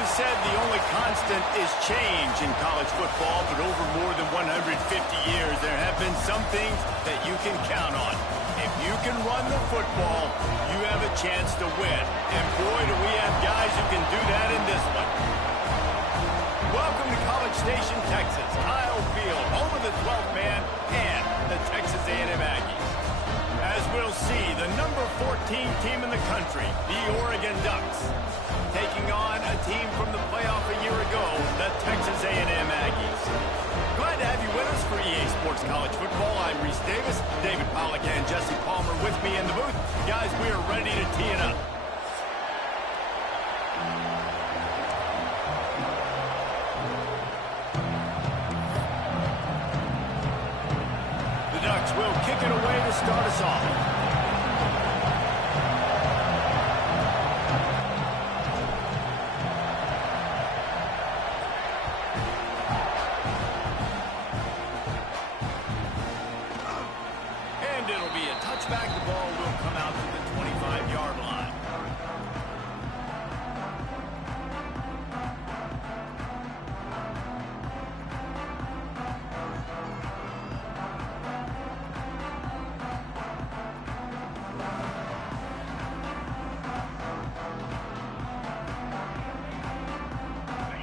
You said the only constant is change in college football, but over more than 150 years, there have been some things that you can count on. If you can run the football, you have a chance to win. And boy, do we have guys who can do that in this one. Welcome to College Station, Texas. Kyle Field, home of the 12th man and the Texas A&M Aggies. As we'll see, the number 14 team in the country, the Oregon Ducks, taking on a team from the playoff a year ago, the Texas A&M Aggies. Glad to have you with us for EA Sports College Football. I'm Reese Davis, David Pollack and Jesse Palmer with me in the booth. Guys, we are ready to tee it up. The Ducks will kick it away to start us off. The ball will come out to the 25-yard line.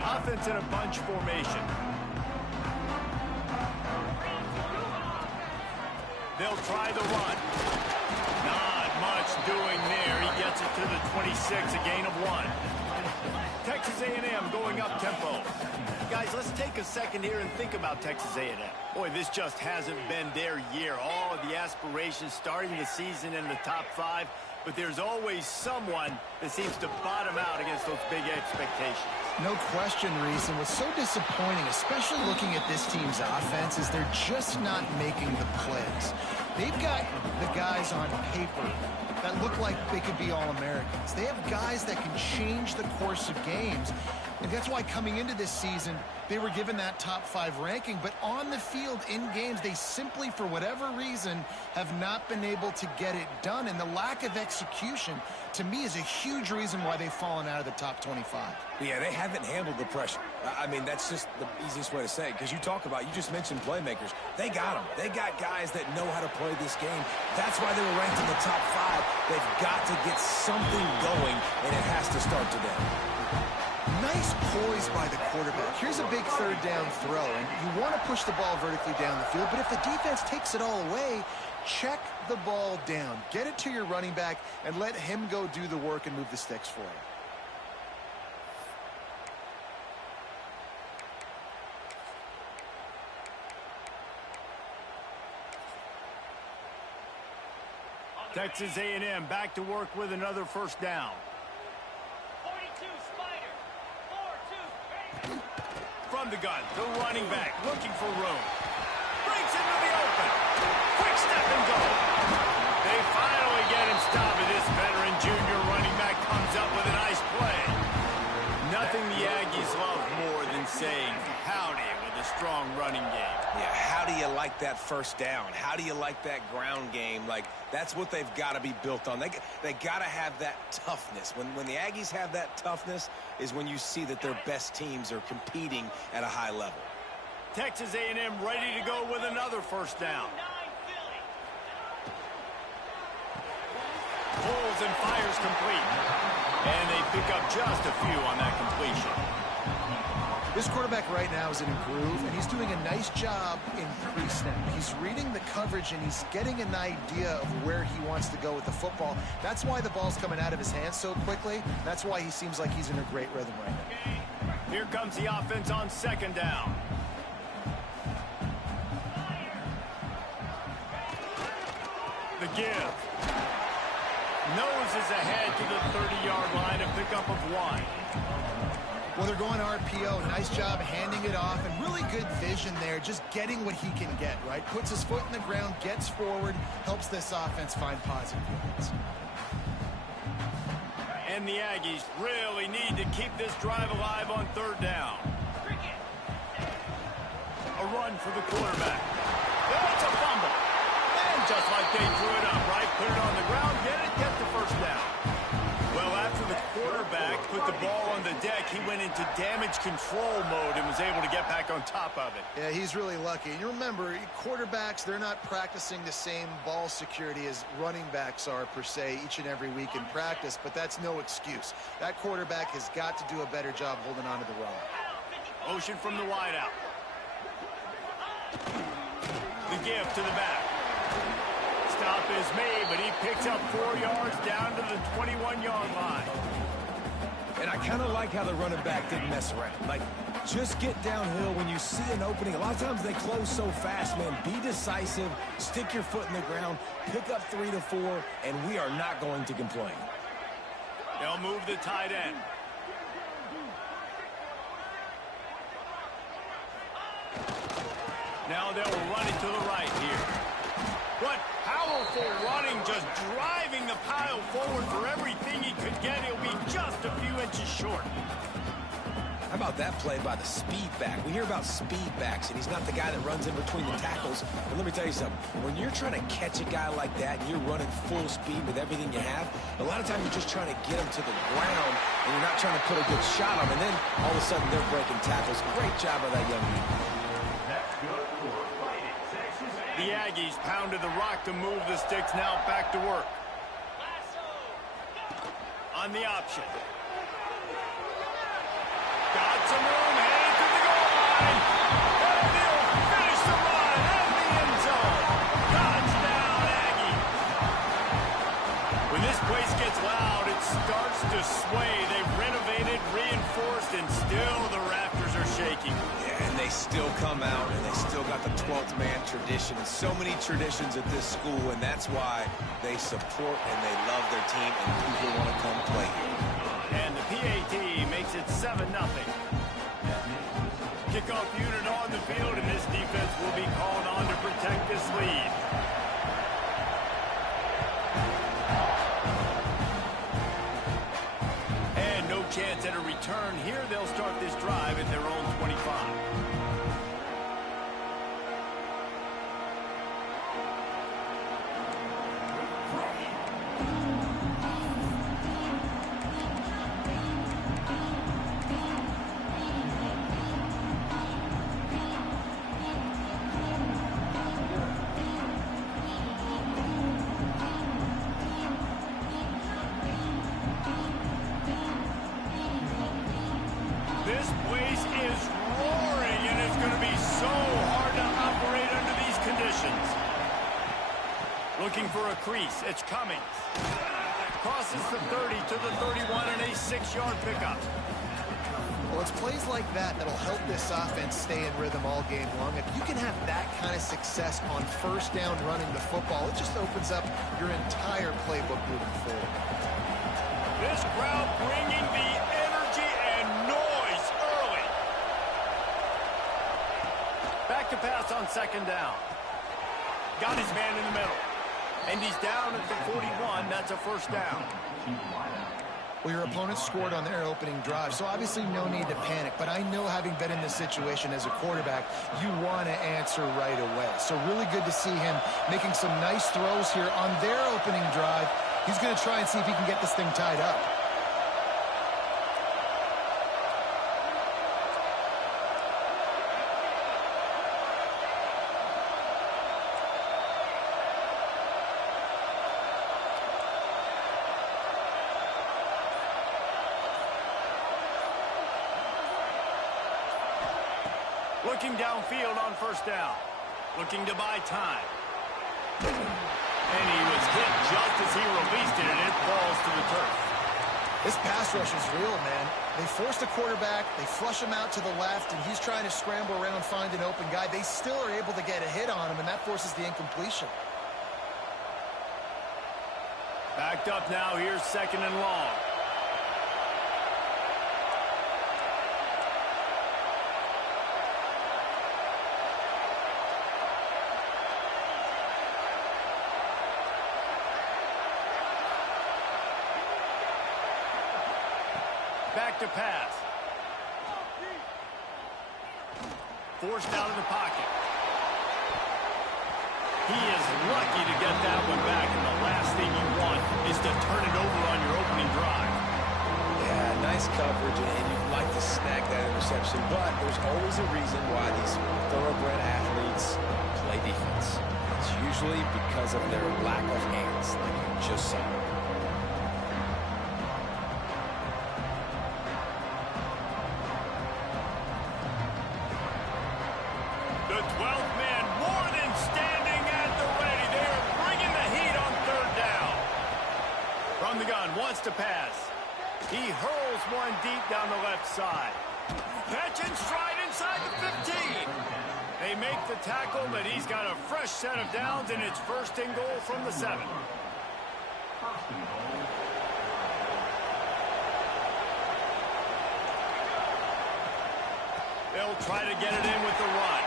Offense in a bunch formation. They'll try the run. Not much doing there. He gets it to the 26, a gain of 1. Texas A&M going up tempo. Guys, let's take a second here and think about Texas A&M. Boy, this just hasn't been their year. All of the aspirations starting the season in the top 5, but there's always someone that seems to bottom out against those big expectations. No question, Reese, and what's so disappointing, especially looking at this team's offense, is they're just not making the plays. They've got the guys on paper that look like they could be All-Americans. They have guys that can change the course of games, and that's why coming into this season, they were given that top 5 ranking, but on the field, in games, they simply, for whatever reason, have not been able to get it done, and the lack of execution, to me, is a huge reason why they've fallen out of the top 25. Yeah, they haven't handled the pressure. I mean, that's just the easiest way to say it, because you just mentioned playmakers. They got them. They got guys that know how to play this game. That's why they were ranked in the top 5. They've got to get something going, and it has to start today. Nice poise by the quarterback. Here's a big third down throw, and you want to push the ball vertically down the field, but if the defense takes it all away, check the ball down. Get it to your running back and let him go do the work and move the sticks for you. Texas A&M back to work with another first down. 42 Spider. 4-2. From the gun, the running back looking for room. Breaks into the open. Quick step and go. They finally get him stopped, and this veteran junior running back comes up with a nice play. Nothing the Aggies love more than saying howdy with a strong running game. Yeah, how do you like that first down? How do you like that ground game? Like, that's what they've got to be built on. They got to have that toughness. When the Aggies have that toughness is when you see that their best teams are competing at a high level. Texas A&M ready to go with another first down. Pulls and fires complete. And they pick up just a few on that completion. This quarterback right now is in a groove, and he's doing a nice job in pre-snap. He's reading the coverage, and he's getting an idea of where he wants to go with the football. That's why the ball's coming out of his hands so quickly. That's why he seems like he's in a great rhythm right now. Here comes the offense on second down. The give. Noses ahead to the 30-yard line, a pickup of 1. Well, they're going RPO. Nice job handing it off, and really good vision there, just getting what he can get, right? Puts his foot in the ground, gets forward, helps this offense find positive units. And the Aggies really need to keep this drive alive on third down. A run for the quarterback. That's a fumble. And just like they threw it up, right? Put it on the ground, get the first down. Well, after the quarterback put the ball on the deck, like he went into damage control mode and was able to get back on top of it. Yeah, he's really lucky. And you remember, quarterbacks, they're not practicing the same ball security as running backs are, per se, each and every week in practice, but that's no excuse. That quarterback has got to do a better job holding on to the rock. Motion from the wideout. The give to the back. Stop is made, but he picks up 4 yards down to the 21-yard line. And I kind of like how the running back didn't mess around. Like, just get downhill when you see an opening. A lot of times they close so fast, man. Be decisive, stick your foot in the ground, pick up 3 to 4, and we are not going to complain. They'll move the tight end. Now they'll run it to the right here. What powerful running, just driving the pile forward for everything he could get. He'll be just a few inches short. How about that play by the speed back? We hear about speed backs, and he's not the guy that runs in between the tackles. But let me tell you something. When you're trying to catch a guy like that and you're running full speed with everything you have, a lot of times you're just trying to get him to the ground, and you're not trying to put a good shot on him. And then all of a sudden they're breaking tackles. Great job by that young man. The Aggies pounded the rock to move the sticks. Now back to work. On the option. Got some room, headed to the goal line. And he'll finish the run out of the end zone. Touchdown, Aggie. When this place gets loud, it starts to sway. They've renovated, reinforced, and still the rafters are shaking. Yeah, and they still come out, and they still got the 12th man tradition. So many traditions at this school, and that's why they support and they love their team, and people want to come play here. And the PAT makes it 7-0. Kickoff unit on the field, and this defense will be called on to protect this lead. And no chance at a return here. They'll start this drive at their own 25. This place is roaring, and it's going to be so hard to operate under these conditions. Looking for a crease. It's coming. Crosses the 30 to the 31 and a 6-yard pickup. Well, it's plays like that that'll help this offense stay in rhythm all game long. If you can have that kind of success on first down running the football, it just opens up your entire playbook moving forward. This crowd bringing the energy and noise early. Back to pass on second down. Got his man in the middle. And he's down at the 41. That's a first down. Well, your opponent scored on their opening drive, so obviously no need to panic. But I know, having been in this situation as a quarterback, you want to answer right away. So really good to see him making some nice throws here on their opening drive. He's going to try and see if he can get this thing tied up. Looking downfield on first down. Looking to buy time. And he was hit just as he released it, and it falls to the turf. This pass rush is real, man. They force the quarterback, they flush him out to the left, and he's trying to scramble around, find an open guy. They still are able to get a hit on him, and that forces the incompletion. Backed up now. Here's second and long. Back to pass. Forced out of the pocket. He is lucky to get that one back, and the last thing you want is to turn it over on your opening drive. Yeah, nice coverage, and you like interception, but there's always a reason why these thoroughbred athletes play defense. It's usually because of their lack of hands, like you just saw. The 12th man more than standing at the ready. They are bringing the heat on third down. From the gun, wants to pass. He hurls one deep down the left side. Catch and stride inside the 15. They make the tackle, but he's got a fresh set of downs, and it's first and goal from the 7. They'll try to get it in with the run.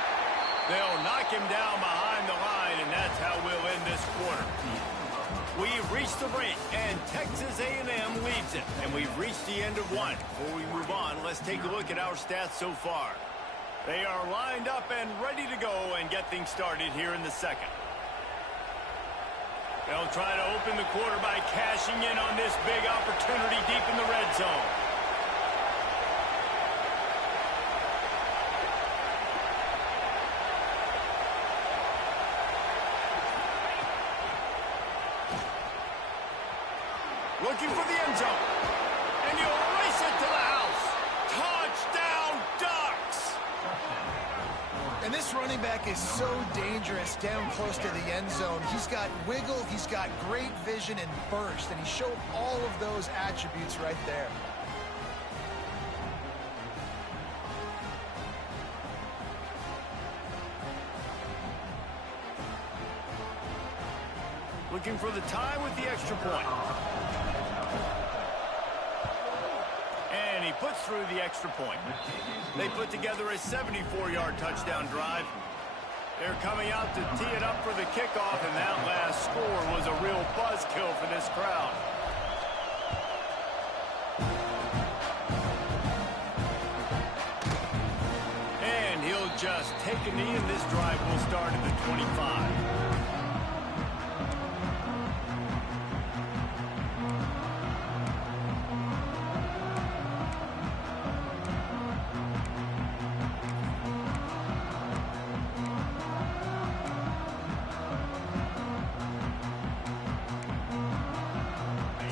They'll knock him down behind the line, and that's how we'll end this quarter. We've reached the break, and Texas A&M leads it. And we've reached the end of one. Before we move on, let's take a look at our stats so far. They are lined up and ready to go and get things started here in the second. They'll try to open the quarter by cashing in on this big opportunity deep in the red zone. Looking for the end zone. And he'll race it to the house. Touchdown, Ducks! And this running back is so dangerous down close to the end zone. He's got wiggle, he's got great vision and burst, and he showed all of those attributes right there. Looking for the tie with the extra point. And he puts through the extra point. They put together a 74-yard touchdown drive. They're coming out to tee it up for the kickoff, and that last score was a real buzzkill for this crowd. And he'll just take a knee, and this drive will start at the 25.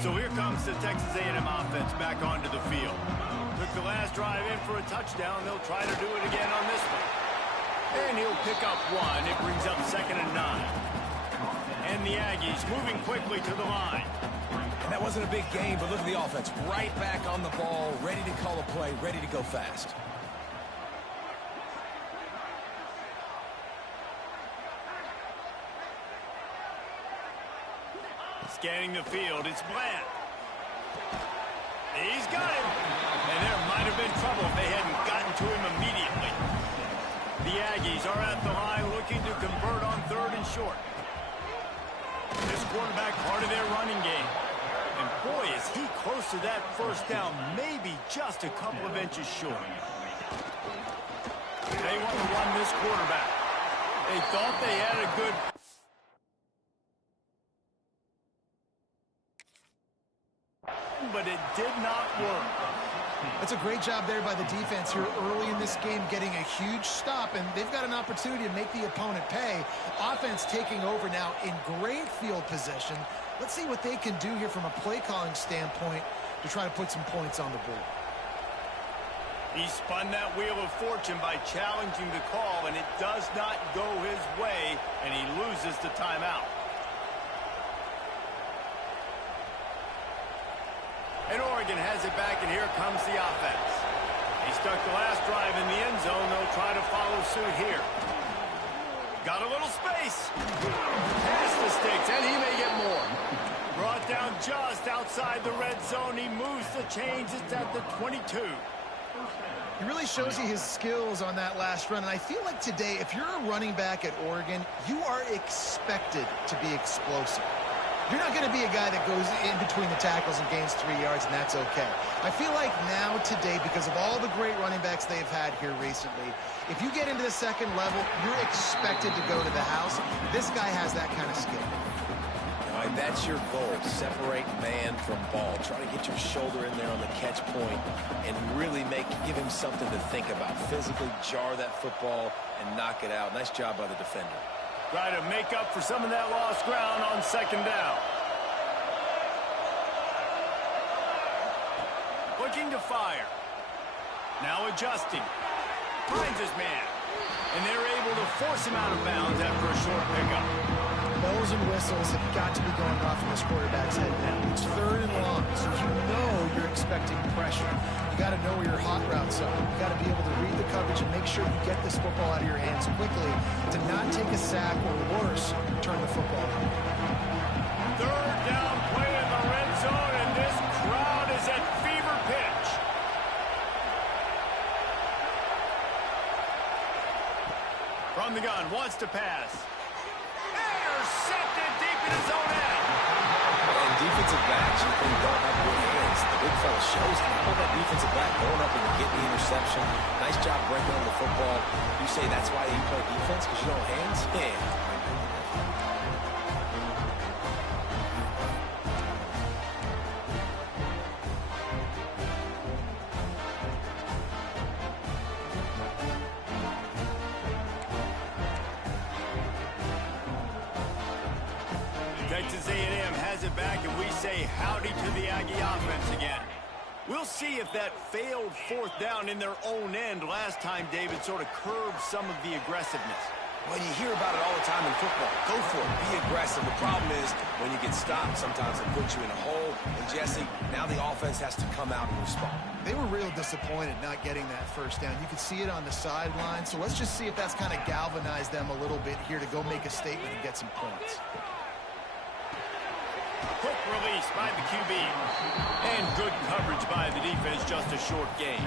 So here comes the Texas A&M offense back onto the field. Took the last drive in for a touchdown. They'll try to do it again on this one. And he'll pick up one. It brings up 2nd and 9. And the Aggies moving quickly to the line. And that wasn't a big game, but look at the offense. Right back on the ball, ready to call a play, ready to go fast. Scanning the field, it's Bland. He's got him. And there might have been trouble if they hadn't gotten to him immediately. The Aggies are at the line looking to convert on 3rd and short. This quarterback part of their running game. And boy, is he close to that first down, maybe just a couple of inches short. They want to run this quarterback. They thought they had a good... but it did not work. That's a great job there by the defense here early in this game, getting a huge stop, and they've got an opportunity to make the opponent pay. Offense taking over now in great field position. Let's see what they can do here from a play calling standpoint to try to put some points on the board. He spun that wheel of fortune by challenging the call, and it does not go his way, and he loses the timeout. And Oregon has it back, and here comes the offense. He stuck the last drive in the end zone. They'll try to follow suit here. Got a little space. Past the sticks, and he may get more. Brought down just outside the red zone. He moves the chains. It's at the 22. He really shows you his skills on that last run, and I feel like today, if you're a running back at Oregon, you are expected to be explosive. You're not going to be a guy that goes in between the tackles and gains 3 yards, and that's okay. I feel like now, today, because of all the great running backs they've had here recently, if you get into the second level, you're expected to go to the house. This guy has that kind of skill. I that's your goal. Separate man from ball. Try to get your shoulder in there on the catch point and really give him something to think about. Physically jar that football and knock it out. Nice job by the defender. Try to make up for some of that lost ground on second down. Looking to fire. Now adjusting. Finds his man. And they're able to force him out of bounds after a short pickup. Bells and whistles have got to be going off in this quarterback's head now. It's third and long, so you know you're expecting pressure. You got to know where your hot routes are. You got to be able to read the coverage and make sure you get this football out of your hands quickly to not take a sack or worse, turn the football over. Third down play in the red zone, and this crowd is at fever pitch. From the gun, wants to pass. Intercepted deep in his own end. And defensive backs, you think, don't have good hands. The big fella shows how that defensive back going up and getting the interception. Nice job breaking on the football. You say that's why you play defense, because you don't have hands? Yeah. Texas A&M has it back, and we say howdy to the Aggie offense again. We'll see if that failed fourth down in their own end last time, David, sort of curbed some of the aggressiveness. Well, you hear about it all the time in football. Go for it. Be aggressive. The problem is when you get stopped, sometimes it puts you in a hole. And, Jesse, now the offense has to come out and respond. They were real disappointed not getting that first down. You could see it on the sideline. So let's just see if that's kind of galvanized them a little bit here to go make a statement and get some points. Quick release by the QB. And good coverage by the defense, just a short gain.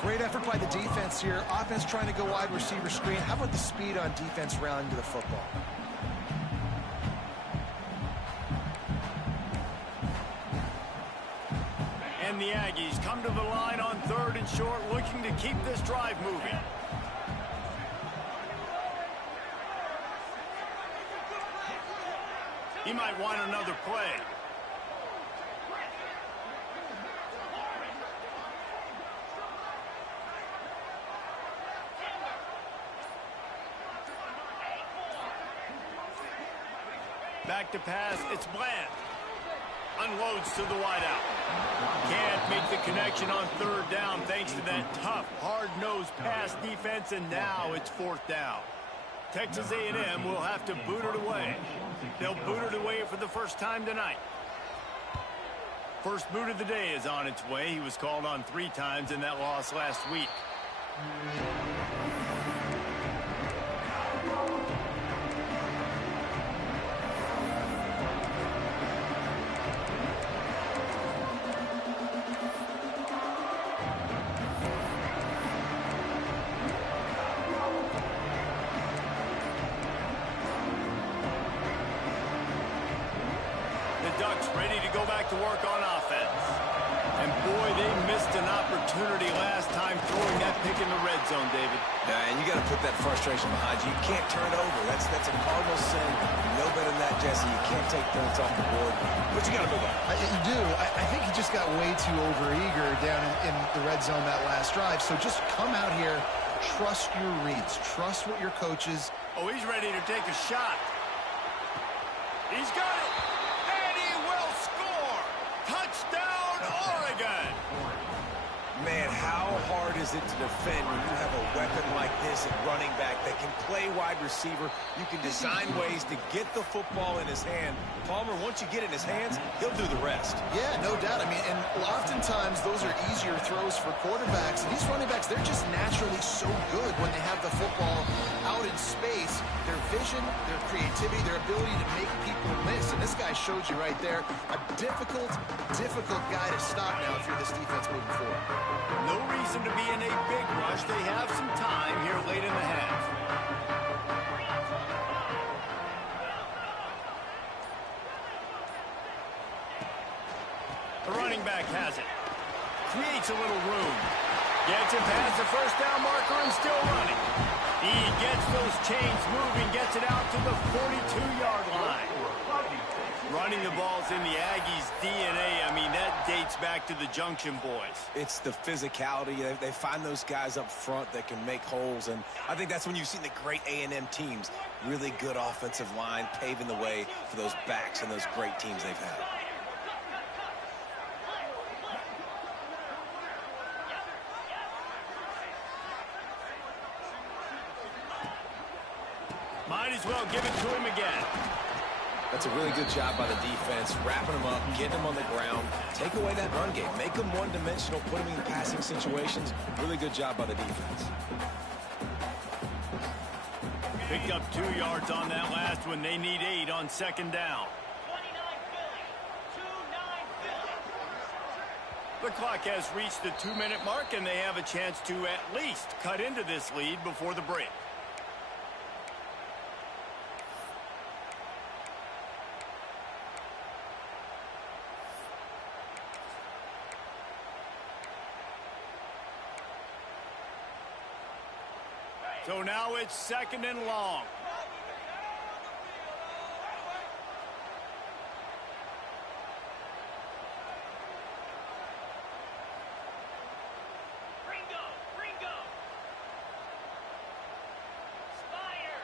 Great effort by the defense here. Offense trying to go wide receiver screen. How about the speed on defense rounding to the football? And the Aggies come to the line on third and short, looking to keep this drive moving. He might want another play. Back to pass, it's Bland. Unloads to the wideout. Can't make the connection on third down thanks to that tough, hard-nosed pass defense, and now it's fourth down. Texas A&M will have to boot it away. They'll boot it away for the first time tonight. First boot of the day is on its way. He was called on 3 times in that loss last week. Ducks ready to go back to work on offense. And boy, they missed an opportunity last time throwing that pick in the red zone, David. And you got to put that frustration behind you. You can't turn it over. That's a cardinal sin. You know better than that, Jesse. You can't take points off the board. But you got to move on. You do. I think he just got way too overeager down in the red zone that last drive. So just come out here, trust your reads, trust what your coaches. Oh, he's ready to take a shot. He's got it. Touchdown, Oregon! Man, how hard is it to defend when you have a weapon like this at running back that can play wide receiver? You can design ways to get the football in his hand. Palmer, once you get it in his hands, he'll do the rest. Yeah, no doubt. I mean, and oftentimes those are easier throws for quarterbacks. And these running backs, they're just naturally so good when they have the football out in space. Their vision, their creativity, their ability to make people miss. And this guy showed you right there, a difficult guy to stop now if you're this defense moving forward. No reason to be in a big rush. They have some time here late in the half. The running back has it. Creates a little room. Gets it past the first down marker and still running. He gets those chains moving, gets it out to the 42-yard line. Running the ball's in the Aggies' DNA. I mean, that dates back to the Junction Boys. It's the physicality. They find those guys up front that can make holes, and I think that's when you've seen the great A&M teams. Really good offensive line paving the way for those backs and those great teams they've had. Might as well give it to him again. That's a really good job by the defense, wrapping them up, getting them on the ground, take away that run game, make them one-dimensional, put them in passing situations. Really good job by the defense. Picked up 2 yards on that last one. They need 8 on second down. 29 Philly. 2-9 Philly. The clock has reached the 2-minute mark, and they have a chance to at least cut into this lead before the break. So now it's second and long. Ringo. Spider.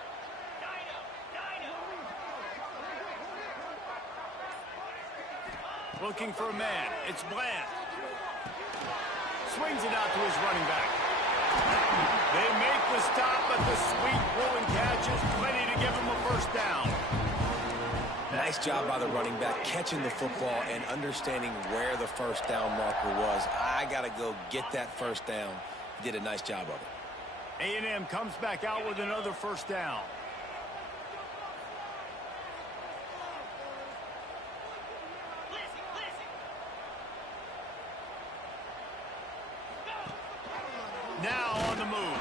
Dino. Looking for a man. It's Bland. Swings it out to his running back. They make the stop, but the sweet rolling catch is plenty to give him a first down. Nice job by the running back, catching the football and understanding where the first down marker was. I got to go get that first down. He did a nice job of it. A&M comes back out with another first down. Now on the move.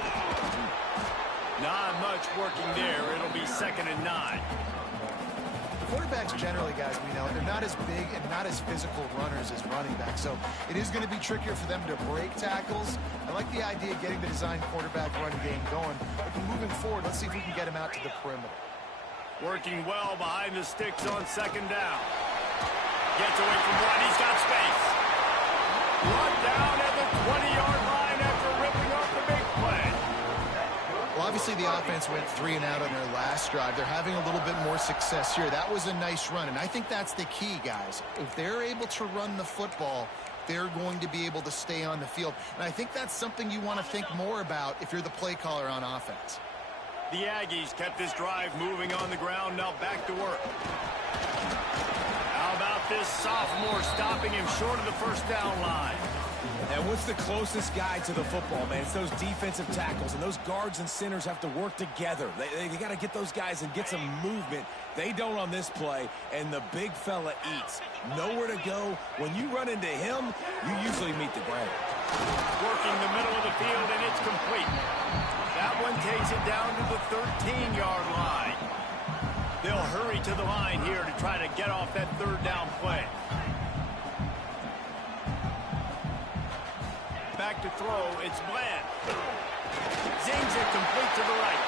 Not much working there. It'll be second and 9. Quarterbacks generally, guys, we know, they're not as big and not as physical runners as running backs, so it is going to be trickier for them to break tackles. I like the idea of getting the design quarterback run game going, but moving forward, let's see if we can get him out to the perimeter. Working well behind the sticks on second down. Gets away from one. He's got space. Brought down at the 20-yard line after ripping off the big play. Well, obviously the offense went 3 and out on their last drive. They're having a little bit more success here. That was a nice run, and I think that's the key, guys. If they're able to run the football, they're going to be able to stay on the field. And I think that's something you want to think more about if you're the play caller on offense. The Aggies kept this drive moving on the ground. Now back to work. How about this sophomore stopping him short of the first down line? And what's the closest guy to the football, man? It's those defensive tackles, and those guards and centers have to work together. They got to get those guys and get some movement. They don't on this play, and the big fella eats. Nowhere to go. When you run into him, you usually meet the ground. Working the middle of the field, and it's complete. That one takes it down to the 13-yard line. They'll hurry to the line here to try to get off that third down play. Back to throw, it's Bland. Zings it complete to the right.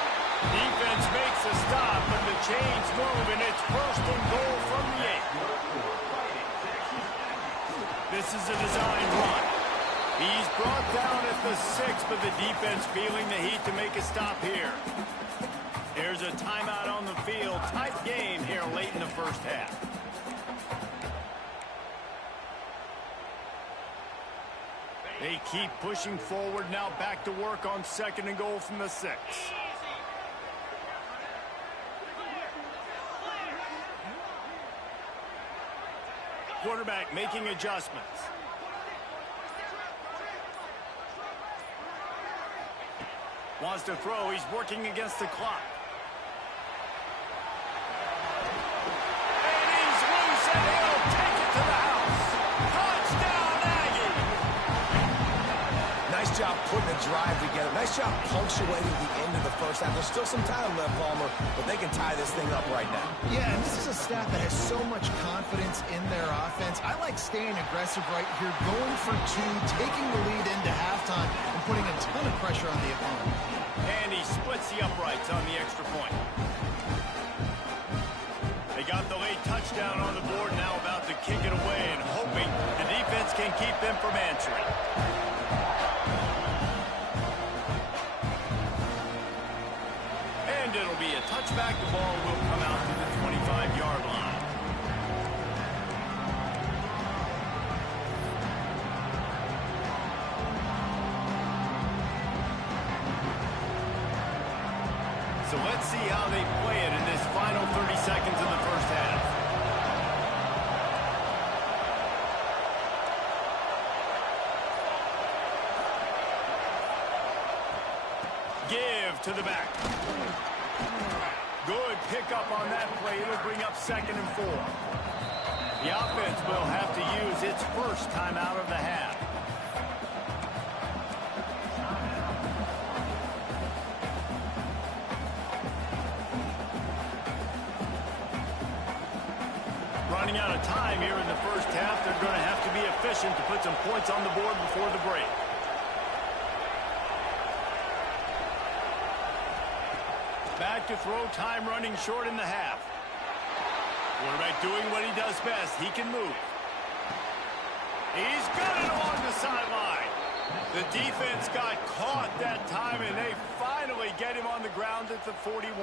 Defense makes a stop, but the chains move, and it's first and goal from the 8. This is a design run. He's brought down at the 6, but the defense feeling the heat to make a stop here. There's a timeout on the field. Tight game here late in the first half. They keep pushing forward, now back to work on second and goal from the 6. Quarterback making adjustments. Wants to throw, he's working against the clock. And he's loose, and he'll take it to the house. Touchdown, Aggie! Nice job putting a drive together. Nice job punctuating the end of the first half. There's still some time left, Palmer, but they can tie this thing up right now. Yeah, and this is a staff that has so much confidence in their offense. I like staying aggressive right here, going for 2, taking the lead into halftime, and putting a ton of pressure on the opponent. And he splits the uprights on the extra point. They got the late touchdown on the board, now about to kick it away and hoping the defense can keep them from answering. And it'll be a touchback. The ball will come out to the 25-yard line. So let's see how they play it in this final 30 seconds of the first half. Give to the back. Good pickup on that play. It'll bring up 2nd and 4. The offense will have to use its first timeout of the half. Running out of time here in the first half. They're going to have to be efficient to put some points on the board before the break. Back to throw, time running short in the half. Quarterback doing what he does best. He can move. He's got it along the sideline. The defense got caught that time, and they finally get him on the ground at the 41.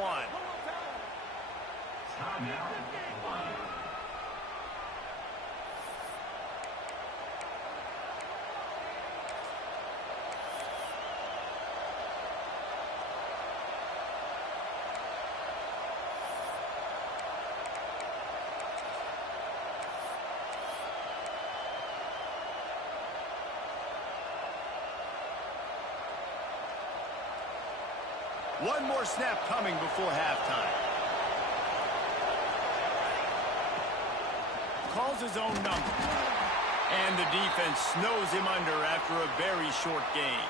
One more snap coming before halftime. Calls his own number. And the defense snows him under after a very short game.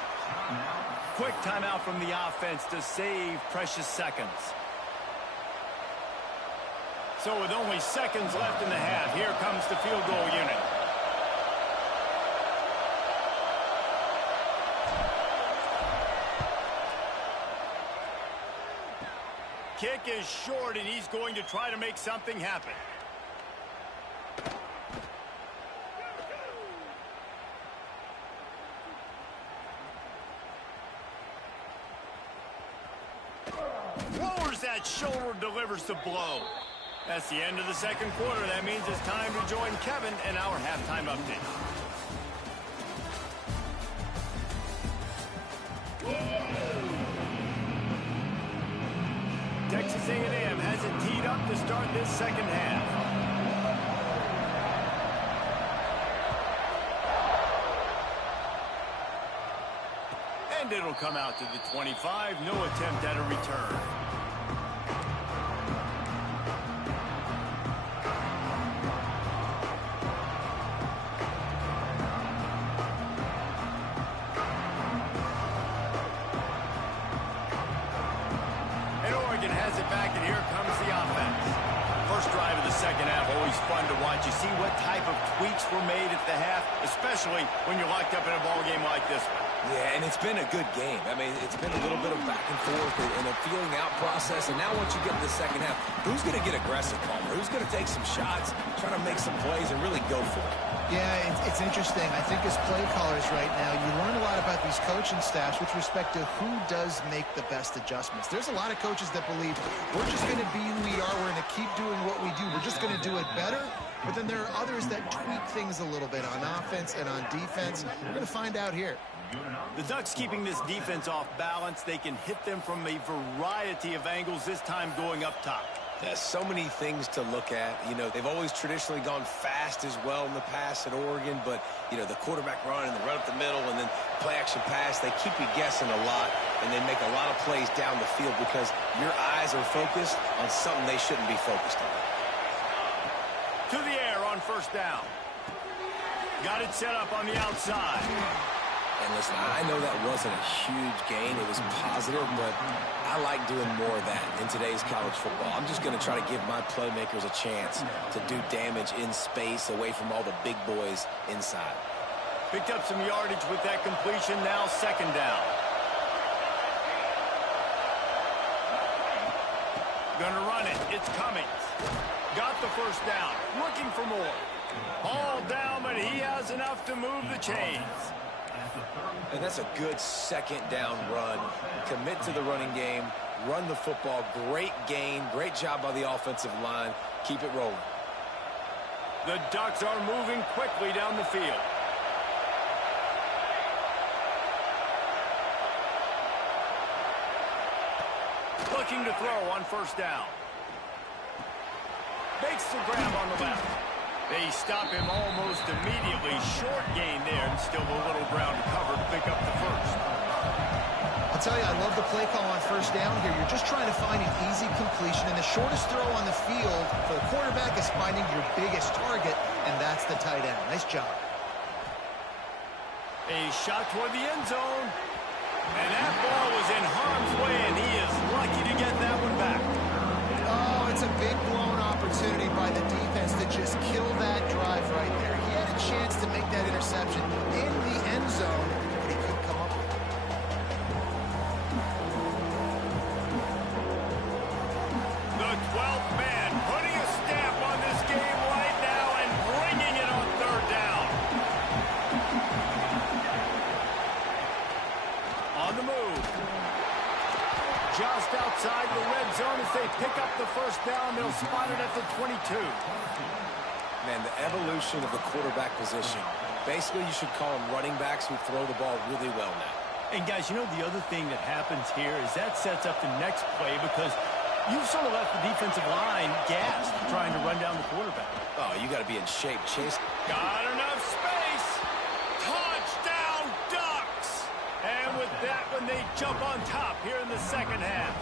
Quick timeout from the offense to save precious seconds. So with only seconds left in the half, here comes the field goal unit. Kick is short, and he's going to try to make something happen. Lowers that shoulder, delivers the blow. That's the end of the second quarter. That means it's time to join Kevin and our halftime update. Texas A&M has it teed up to start this second half. And it'll come out to the 25. No attempt at a return. Has it back, and here comes the offense. First drive of the second half, always fun to watch. You see what type of tweaks were made at the half, especially when you're locked up in a ball game like this one. Yeah, and it's been a good game. I mean, it's been a little bit of back and forth and a feeling out process. And now once you get to the second half, who's going to get aggressive, Palmer? Who's going to take some shots, try to make some plays, and really go for it? Yeah, it's interesting. I think as play callers right now, you learn a lot about these coaching staffs with respect to who does make the best adjustments. There's a lot of coaches that believe we're just going to be who we are. We're going to keep doing what we do. We're just going to do it better. But then there are others that tweak things a little bit on offense and on defense. We're going to find out here. The Ducks keeping this defense off balance. They can hit them from a variety of angles, this time going up top. There's so many things to look at. You know, they've always traditionally gone fast as well in the past at Oregon, but, you know, the quarterback run and the run up the middle and then play-action pass, they keep you guessing a lot, and they make a lot of plays down the field because your eyes are focused on something they shouldn't be focused on. To the air on first down. Got it set up on the outside. And listen, I know that wasn't a huge gain. It was positive, but I like doing more of that in today's college football. I'm just going to try to give my playmakers a chance to do damage in space away from all the big boys inside. Picked up some yardage with that completion. Now second down. Gonna run it. It's Cummings. got the first down, looking for more. Ball down, but he has enough to move the chains. And that's a good second down run. Commit to the running game, run the football. Great gain, great job by the offensive line. Keep it rolling. The Ducks are moving quickly down the field. Looking to throw on first down. Makes the grab on the left. They stop him almost immediately. Short gain there, and still a little ground to cover to pick up the first. I'll tell you, I love the play call on first down here. You're just trying to find an easy completion, and the shortest throw on the field for the quarterback is finding your biggest target, and that's the tight end. Nice job. A shot toward the end zone. And that ball was in harm's way, and he is lucky to get that one back. Oh, it's a big blown opportunity by the defense to just kill that drive right there. He had a chance to make that interception in the end zone, but he couldn't come up with it. The 12th man putting a stamp on this game right now and bringing it on third down. On the move. Just outside the red zone as they pick up the first down. They'll spot it at the 22. Man, the evolution of the quarterback position. Basically, you should call them running backs who throw the ball really well now. And guys, you know the other thing that happens here is that sets up the next play because you've sort of left the defensive line gassed trying to run down the quarterback. Oh, you got to be in shape. Chase. Got enough space. Touchdown, Ducks. And with that one, they jump on top here in the second half.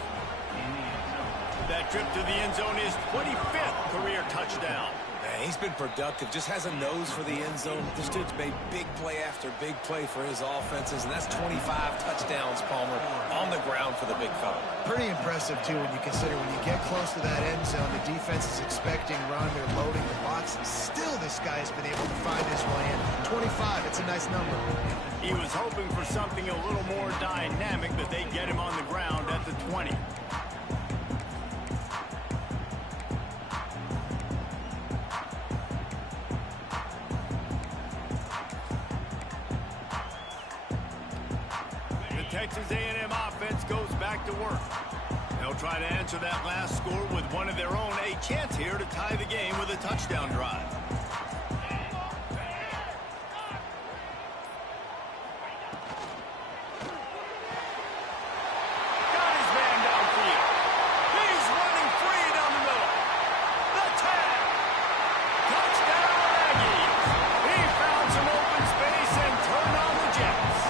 That trip to the end zone is 25th career touchdown. Man, he's been productive. Just has a nose for the end zone. This dude's made big play after big play for his offenses, and that's 25 touchdowns, Palmer, on the ground for the big fella. Pretty impressive, too, when you consider when you get close to that end zone, the defense is expecting run. They're loading the box, and still this guy has been able to find his way in. 25, it's a nice number. He was hoping for something a little more dynamic, but they get him on the ground at the 20. Texas A&M offense goes back to work. They'll try to answer that last score with one of their own. A chance here to tie the game with a touchdown drive. Got his man downfield. He's running free down the middle. The tag. Touchdown, Aggies. He found some open space and turned on the Jets.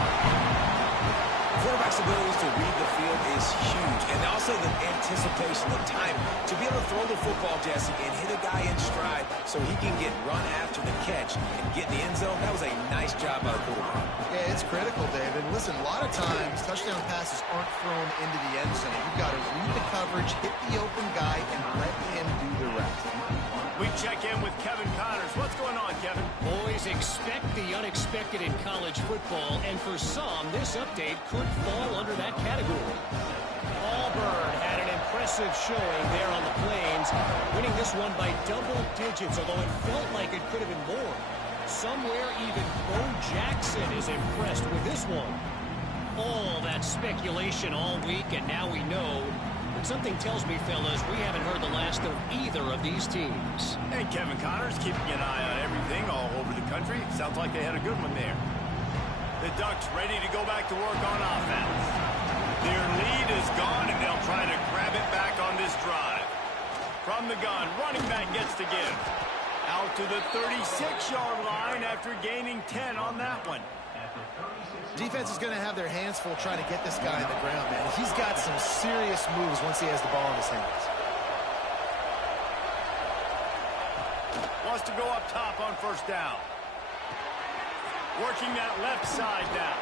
Quarterback's abilities to read the field is huge, and also the anticipation, the time to be able to throw the football, Jesse, and hit a guy in stride so he can get run after the catch and get in the end zone. That was a nice job by the quarterback. Yeah, it's critical, David. Listen, a lot of times touchdown passes aren't thrown into the end zone. You've got to read the coverage, hit the open guy, and let him do the rest. We check in with Kevin Connors. What's going on, Kevin? Boys, expect the unexpected in college football, and for some, this update could fall under that category. Auburn had an impressive showing there on the Plains, winning this one by double digits, although it felt like it could have been more. Somewhere even Bo Jackson is impressed with this one. All that speculation all week, and now we know. But something tells me, fellas, we haven't heard the last of either of these teams. Hey, Kevin Connors keeping an eye on everything all over the country. Sounds like they had a good one there. The Ducks ready to go back to work on offense. Their lead is gone, and they'll try to grab it back on this drive. From the gun, running back gets to give. Out to the 36-yard line after gaining 10 on that one. Defense is going to have their hands full trying to get this guy on the ground, man. He's got some serious moves once he has the ball in his hands. Wants to go up top on first down. Working that left side now.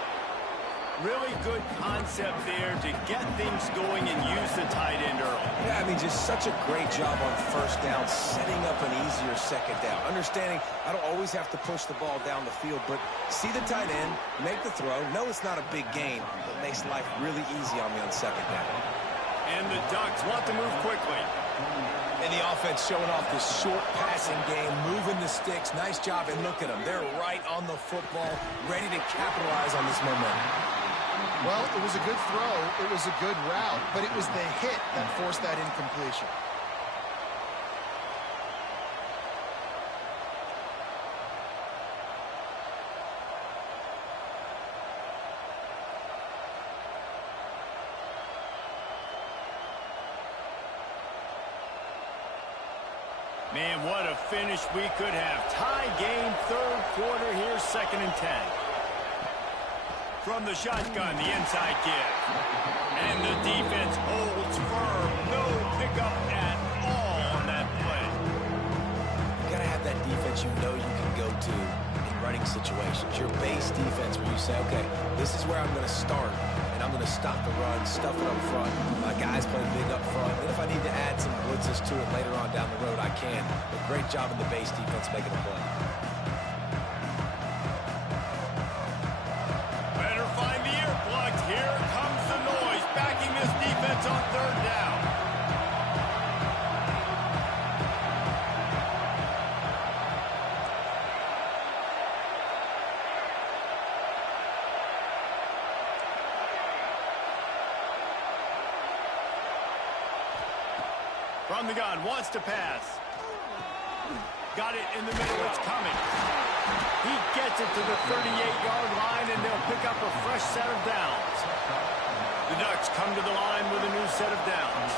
Really good concept there to get things going and use the tight end early. Yeah, I mean, just such a great job on first down, setting up an easier second down. Understanding I don't always have to push the ball down the field, but see the tight end, make the throw. No, it's not a big gain, but makes life really easy on me on second down. And the Ducks want to move quickly. And the offense showing off this short passing game, moving the sticks. Nice job, and look at them. They're right on the football, ready to capitalize on this momentum. Well, it was a good throw. It was a good route, but it was the hit that forced that incompletion. Man, what a finish we could have. Tie game, third quarter here, 2nd and 10. From the shotgun, the inside give. And the defense holds firm. No pickup at all on that play. You got to have that defense you know you can go to in running situations. Your base defense where you say, okay, this is where I'm going to start, and I'm going to stop the run, stuff it up front. My guys play big up front. And if I need to add some blitzes to it later on down the road, I can. But great job in the base defense making a play. Better find the earplugs. Here comes the noise, backing this defense on 3rd down. From the gun, wants to pass. Got it in the middle, it's coming. He gets it to the 38-yard line, and they'll pick up a fresh set of downs. The Ducks come to the line with a new set of downs.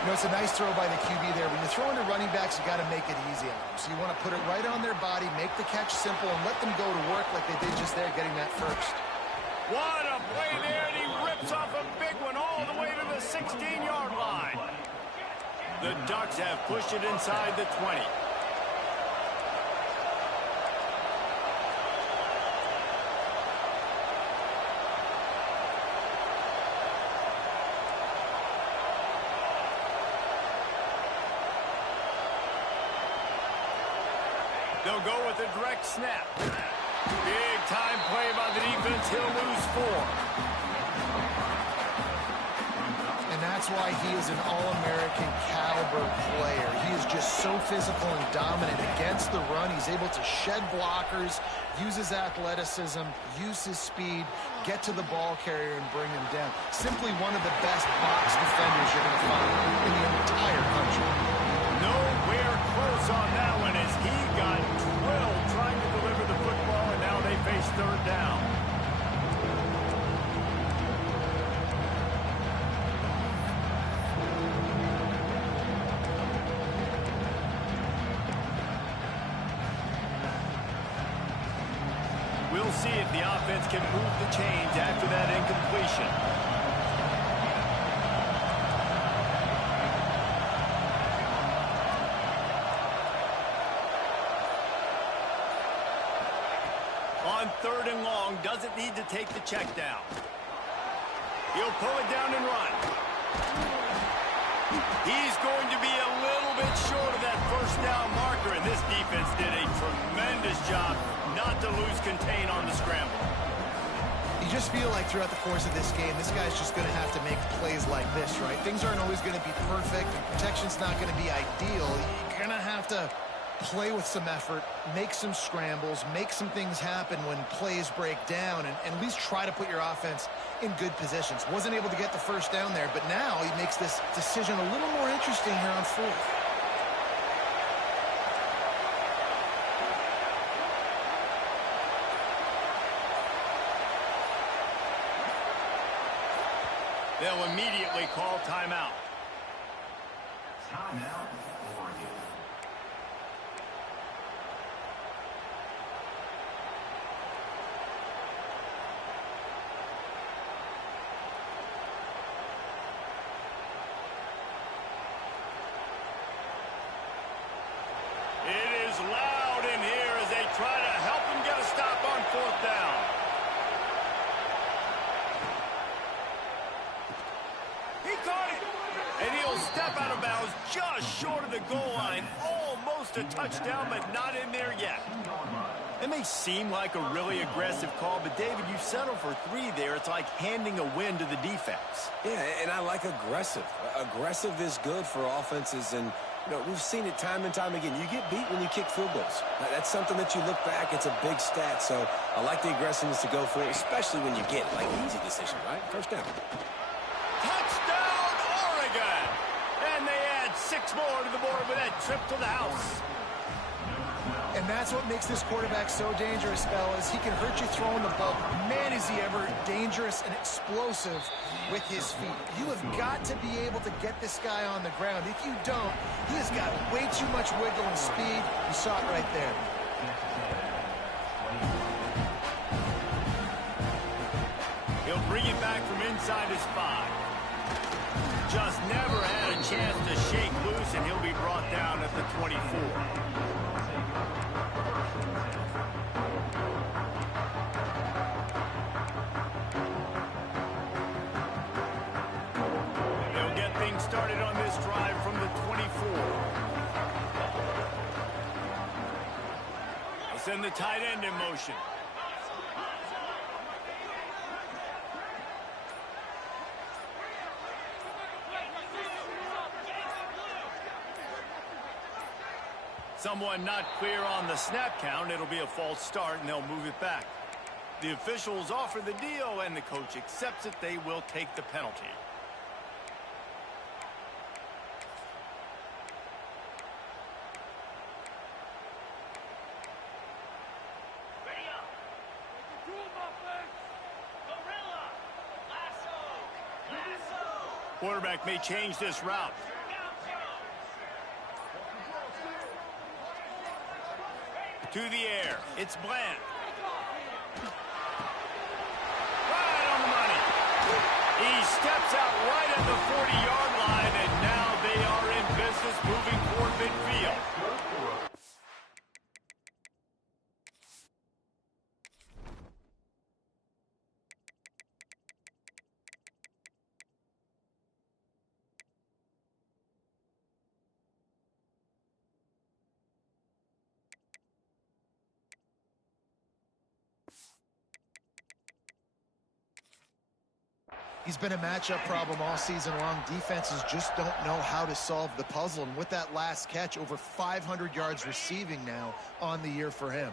You know, it's a nice throw by the QB there. When you throw into running backs, you got to make it easy on them. So you want to put it right on their body, make the catch simple, and let them go to work like they did just there, getting that first. What a play there, and he rips off a big one all the way to the 16-yard line. The Ducks have pushed it inside the 20. They'll go with a direct snap. Big time play by the defense. He'll lose 4. And that's why he is an All-American caliber player. He is just so physical and dominant against the run. He's able to shed blockers, use his athleticism, use his speed, get to the ball carrier and bring him down. Simply one of the best box defenders you're going to find in the entire country. Nowhere close on that one as he got drilled trying to deliver the football, and now they face 3rd down. We'll see if the offense can move the chains after that incompletion. On 3rd and long, doesn't need to take the check down. He'll pull it down and run. He's going to be a little bit short of that 1st down marker, and this defense did a tremendous job not to lose contain on the scramble. You just feel like throughout the course of this game, this guy's just going to have to make plays like this, right? Things aren't always going to be perfect, and protection's not going to be ideal. You're going to have to play with some effort, make some scrambles, make some things happen when plays break down, and at least try to put your offense in good positions. Wasn't able to get the 1st down there, but now he makes this decision a little more interesting here on 4th. They'll immediately call timeout. Timeout, Oregon. It is loud in here as they try to help him get a stop on 4th down. He caught it, and he'll step out of bounds just short of the goal line. Almost a touchdown, but not in there yet. It may seem like a really aggressive call, but David, you settle for 3 there. It's like handing a win to the defense. Yeah, and I like aggressive. Aggressive is good for offenses, and You know, we've seen it time and time again. You get beat when you kick field goals. That's something that you look back, it's a big stat. So I like the aggressiveness to go for it, especially when you get it. Like, easy decision, right? First down. Touchdown, Oregon! And they add 6 more to the board with that trip to the house. And that's what makes this quarterback so dangerous, fellas. He can hurt you throwing the ball. Man, is he ever dangerous and explosive with his feet. You have got to be able to get this guy on the ground. If you don't, he has got way too much wiggle and speed. You saw it right there. He'll bring it back from inside his 5. Just never had a chance to shake loose, and he'll be brought down at the 24. Started on this drive from the 24. They'll send the tight end in motion. Someone not clear on the snap count. It'll be a false start, and they'll move it back. The officials offer the deal, and the coach accepts it. They will take the penalty. Quarterback may change this route. To the air. It's Bland. Right on the money. He steps out right at the 40-yard line, and now they are in business moving toward midfield. He's been a matchup problem all season long. Defenses just don't know how to solve the puzzle. And with that last catch, over 500 yards receiving now on the year for him.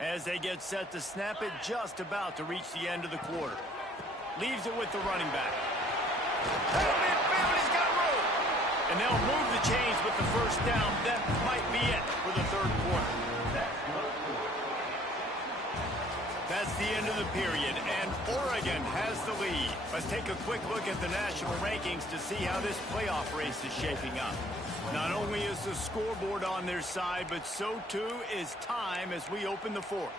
As they get set to snap it, just about to reach the end of the quarter. Leaves it with the running back. Midfield, he's got room. And they'll move the chains with the first down. That might be it for the third quarter. That's the end of the period, and Oregon has the lead. Let's take a quick look at the national rankings to see how this playoff race is shaping up. Not only is the scoreboard on their side, but so too is time as we open the fourth.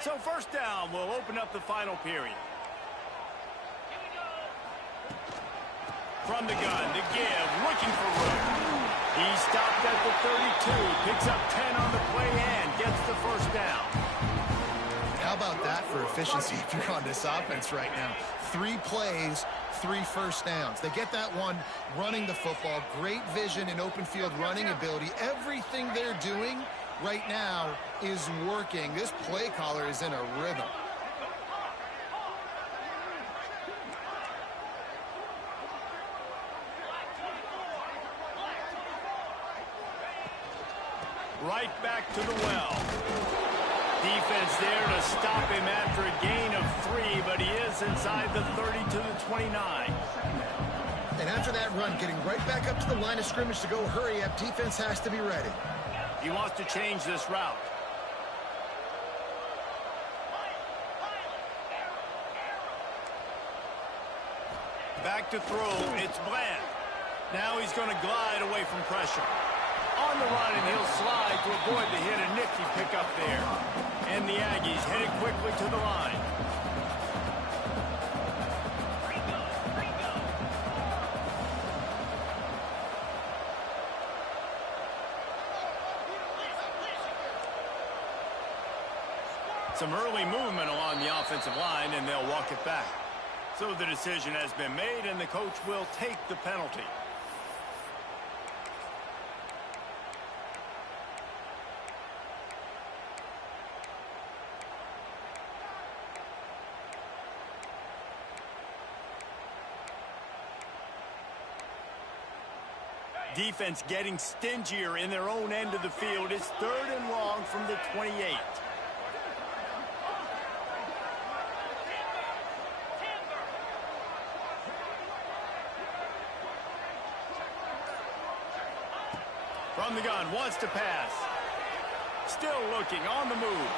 So first down will open up the final period. From the gun, to give, looking for room. He stopped at the 32, picks up 10 on the play and gets the first down. How about that for efficiency if you're on this offense right now? 3 plays, 3 first downs. They get that one running the football. Great vision and open field running ability. Everything they're doing right now is working. This play caller is in a rhythm. Right back to the well. Defense there to stop him after a gain of 3, but he is inside the 30 to the 29. And after that run, getting right back up to the line of scrimmage to go hurry up, defense has to be ready. He wants to change this route. Back to throw, it's Bland. Now he's going to glide away from pressure. On the run, and he'll slide to avoid the hit. A nifty pickup there. And the Aggies headed quickly to the line. Some early movement along the offensive line, and they'll walk it back. So the decision has been made, and the coach will take the penalty. Defense getting stingier in their own end of the field. It's 3rd and long from the 28. From the gun, wants to pass. Still looking, on the move.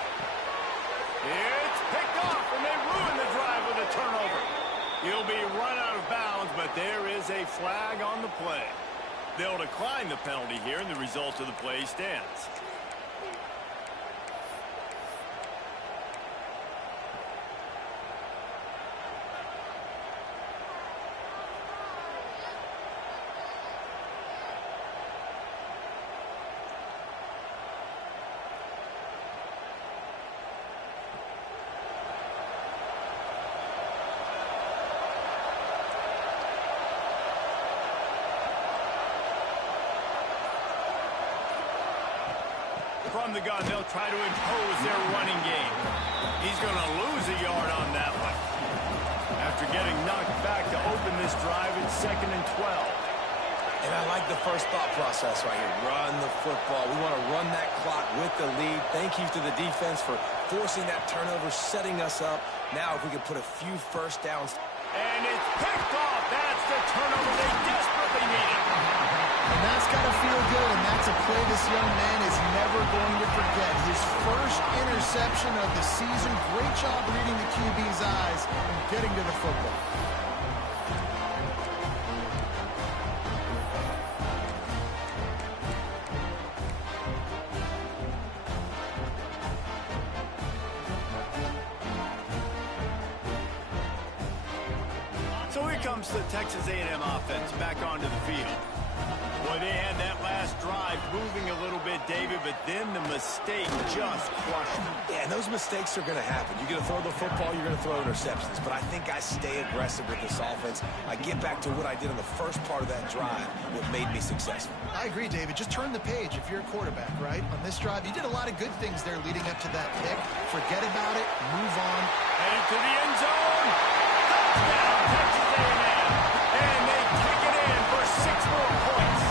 It's picked off, and they ruin the drive with a turnover. He'll be run out of bounds, but there is a flag on the play. They'll decline the penalty here, and the result of the play stands. From the gun, they'll try to impose their running game. He's going to lose a yard on that one. After getting knocked back to open this drive, it's 2nd and 12. And I like the first thought process right here. Run the football. We want to run that clock with the lead. Thank you to the defense for forcing that turnover, setting us up. Now if we could put a few first downs. And it's picked off. That's the turnover they desperately needed. And that's got to feel good, and that's a play this young man is never going to forget. His first interception of the season. Great job reading the QB's eyes and getting to the football. So here comes the Texas A&M offense back onto the field. Boy, they had that last drive moving a little bit, David, but then the mistake just crushed them. Yeah, and those mistakes are going to happen. You're going to throw the football, you're going to throw interceptions. But I think I stay aggressive with this offense. I get back to what I did in the first part of that drive, what made me successful. I agree, David. Just turn the page if you're a quarterback, right? On this drive, you did a lot of good things there leading up to that pick. Forget about it. Move on. Headed to the end zone. Touchdown, Texas A&M. And they kick it in for 6 more points.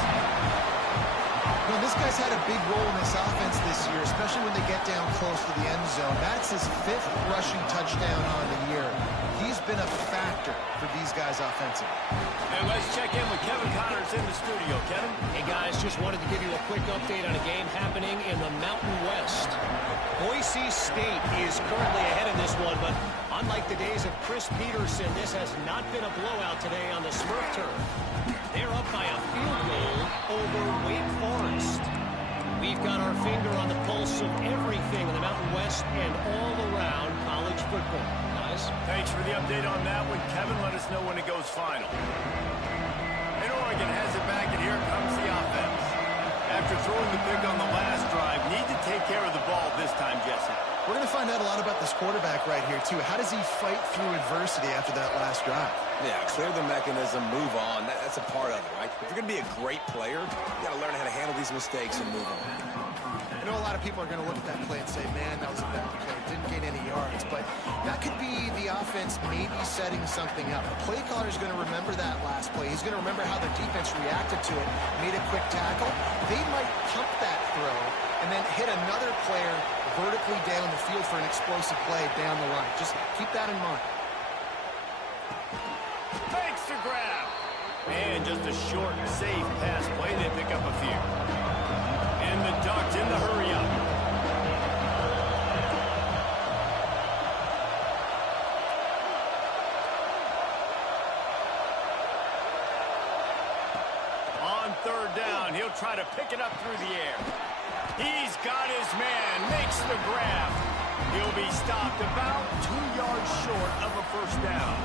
Well, this guy's had a big role in this offense this year, especially when they get down close to the end zone. That's his 5th rushing touchdown on the year. He's been a factor for these guys offensively. And let's check in with Kevin Connors in the studio. Kevin? Hey, guys, just wanted to give you a quick update on a game happening in the Mountain West. Boise State is currently ahead in this one, but unlike the days of Chris Peterson, this has not been a blowout today on the Smurf turf. They're up by a field goal over Wake Forest. We've got our finger on the pulse of everything in the Mountain West and all around college football. Guys? Thanks for the update on that one, Kevin. Let us know when it goes final. And Oregon has it back, and here comes the offense. After throwing the pick on the last drive, need to take care of the ball this time, Jesse. We're going to find out a lot about this quarterback right here, too. How does he fight through adversity after that last drive? Yeah, clear the mechanism, move on. That's a part of it, right? If you're going to be a great player, you got to learn how to handle these mistakes and move on. I know a lot of people are going to look at that play and say, man, that was a bad play. Didn't gain any yards. But that could be the offense maybe setting something up. The play caller is going to remember that last play. He's going to remember how the defense reacted to it, made a quick tackle. They might pump that throw and then hit another player vertically down the field for an explosive play down the line. Just keep that in mind. Makes the grab. And just a short, safe pass play. They pick up a few. And the Ducks in the hurry up. On 3rd down, he'll try to pick it up through the air. He's got his man, makes the grab. He'll be stopped about 2 yards short of a first down.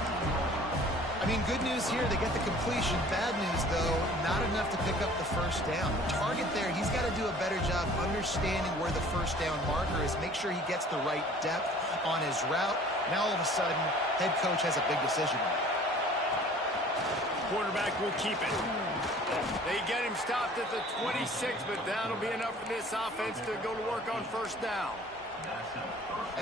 I mean, good news here, they get the completion. Bad news, though, not enough to pick up the first down. The target there, he's got to do a better job understanding where the first down marker is, make sure he gets the right depth on his route. Now, all of a sudden, head coach has a big decision. Quarterback will keep it. They get him stopped at the 26, but that'll be enough for this offense to go to work on first down.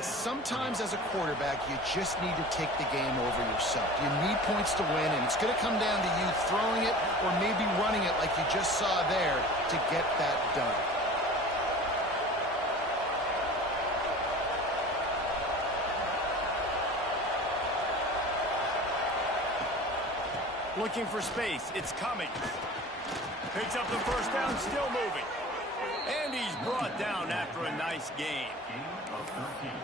Sometimes as a quarterback, you just need to take the game over yourself. You need points to win, and it's going to come down to you throwing it or maybe running it like you just saw there to get that done. Looking for space. It's coming. Picks up the first down, still moving. And he's brought down after a nice gain.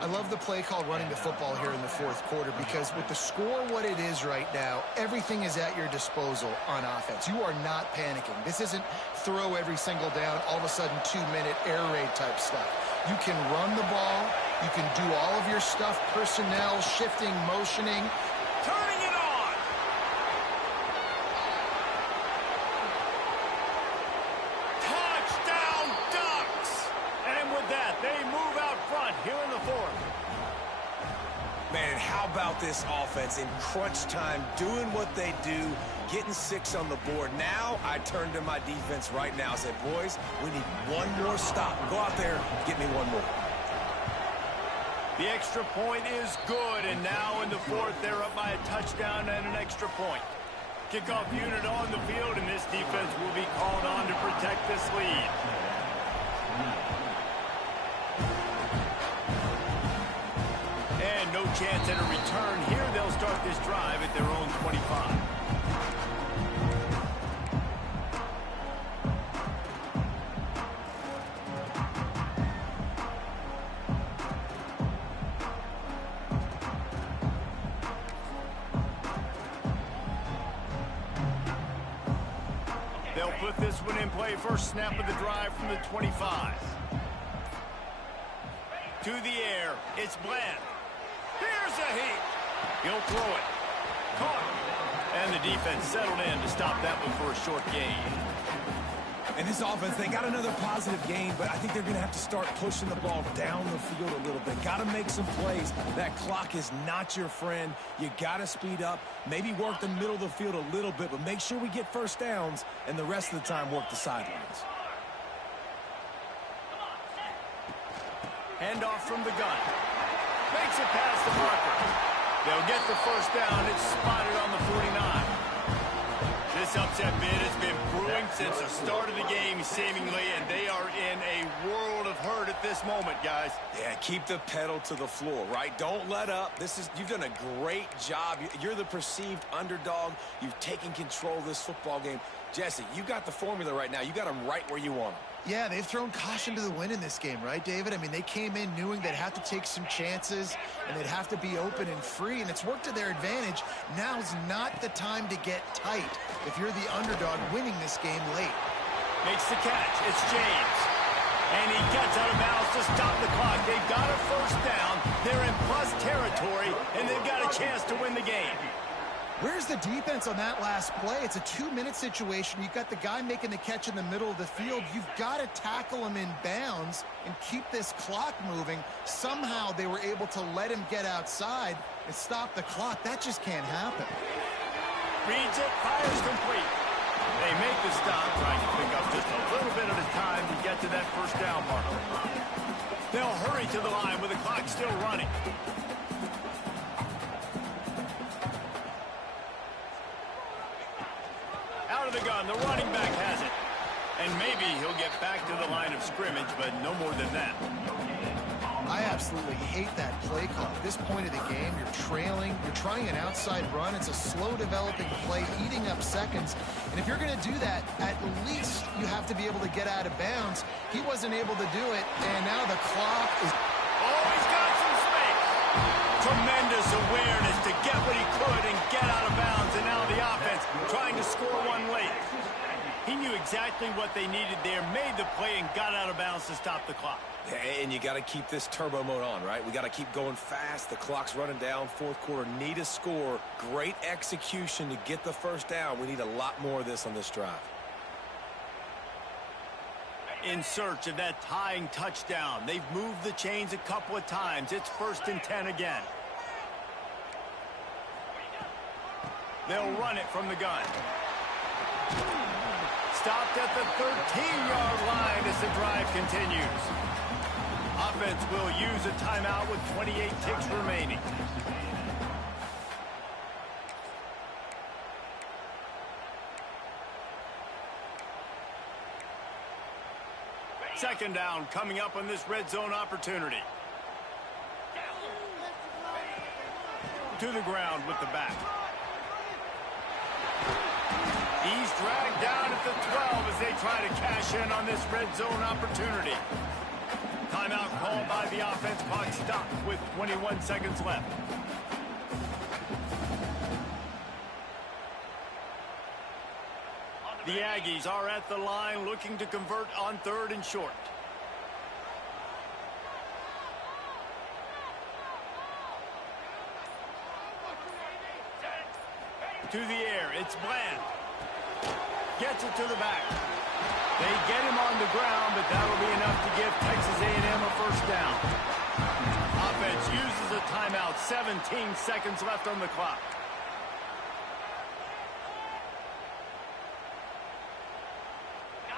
I love the play call running the football here in the fourth quarter because with the score what it is right now, everything is at your disposal on offense. You are not panicking. This isn't throw every single down, all of a sudden 2-minute air raid type stuff. You can run the ball. You can do all of your stuff, personnel, shifting, motioning. Turning it on. Touchdown Ducks. And with that, they move out front here in the fourth. Man, how about this offense in crunch time, doing what they do, getting 6 on the board. Now I turn to my defense right now and said, boys, we need one more stop. Go out there, get me one more. The extra point is good, and now in the fourth, they're up by a touchdown and an extra point. Kickoff unit on the field, and this defense will be called on to protect this lead. And no chance at a return here. They'll start this drive at their own 25. They'll put this one in play. First snap of the drive from the 25. To the air. It's Bland. Here's a heat. He'll throw it. Caught. And the defense settled in to stop that one for a short gain. And this offense, they got another positive game, but I think they're going to have to start pushing the ball down the field a little bit. Got to make some plays. That clock is not your friend. You got to speed up, maybe work the middle of the field a little bit, but make sure we get first downs, and the rest of the time work the sidelines. Handoff from the gun. Makes it past the marker. They'll get the first down. It's spotted on the 49. This upset bid has been brewing since the start of the game, seemingly, and they are in a world of hurt at this moment, guys. Yeah, keep the pedal to the floor, right? Don't let up. You've done a great job. You're the perceived underdog. You've taken control of this football game. Jesse, you got the formula right now. You got them right where you want them. Yeah, they've thrown caution to the wind in this game, right, David? I mean, they came in knowing they'd have to take some chances and they'd have to be open and free, and it's worked to their advantage. Now's not the time to get tight if you're the underdog winning this game late. Makes the catch. It's James. And he gets out of bounds to stop the clock. They've got a first down. They're in plus territory, and they've got a chance to win the game. Where's the defense on that last play? It's a 2-minute situation. You've got the guy making the catch in the middle of the field. You've got to tackle him in bounds and keep this clock moving. Somehow they were able to let him get outside and stop the clock. That just can't happen. Reads it, fires complete. They make the stop, trying to pick up just a little bit of the time to get to that first down marker. They'll hurry to the line with the clock still running. Out of the gun, the running back has it. And maybe he'll get back to the line of scrimmage, but no more than that. I absolutely hate that play call. At this point of the game, you're trailing, you're trying an outside run. It's a slow developing play, eating up seconds. And if you're going to do that, at least you have to be able to get out of bounds. He wasn't able to do it, and now the clock is... Oh, he's got some space. Tremendous awareness to get what he could and get out of bounds, and now the offense trying to score one late. He knew exactly what they needed there, made the play, and got out of bounds to stop the clock. And you got to keep this turbo mode on, right? We got to keep going fast. The clock's running down. Fourth quarter, need a score. Great execution to get the first down. We need a lot more of this on this drive. In search of that tying touchdown. They've moved the chains a couple of times. It's 1st and 10 again. They'll run it from the gun. Stopped at the 13-yard line as the drive continues. Offense will use a timeout with 28 ticks remaining. Second down coming up on this red zone opportunity. To the ground with the back. He's dragged down at the 12 as they try to cash in on this red zone opportunity. Timeout called by the offense. Clock stopped with 21 seconds left. The Aggies are at the line looking to convert on 3rd and short. To the air, it's Bland. Gets it to the back. They get him on the ground, but that'll be enough to give Texas A&M a first down. Offense uses a timeout, 17 seconds left on the clock.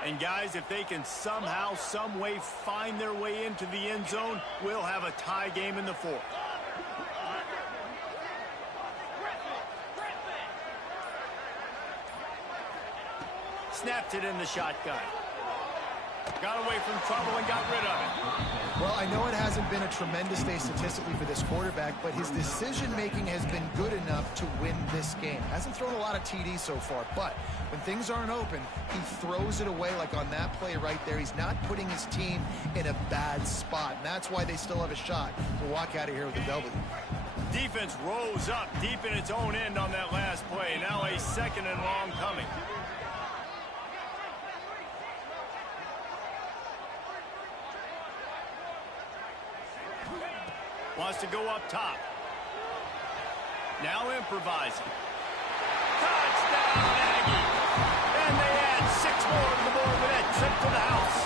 And guys, if they can somehow, some way find their way into the end zone, we'll have a tie game in the 4th. Snapped it in the shotgun. Got away from trouble and got rid of it. Well, I know it hasn't been a tremendous day statistically for this quarterback, but his decision-making has been good enough to win this game. Hasn't thrown a lot of TDs so far, but when things aren't open, he throws it away like on that play right there. He's not putting his team in a bad spot, and that's why they still have a shot to walk out of here with a W. Defense rose up deep in its own end on that last play. Now a 2nd and long coming. Wants to go up top. Now improvising. Touchdown, Aggie! And they add 6 more to the board with that trip to the house.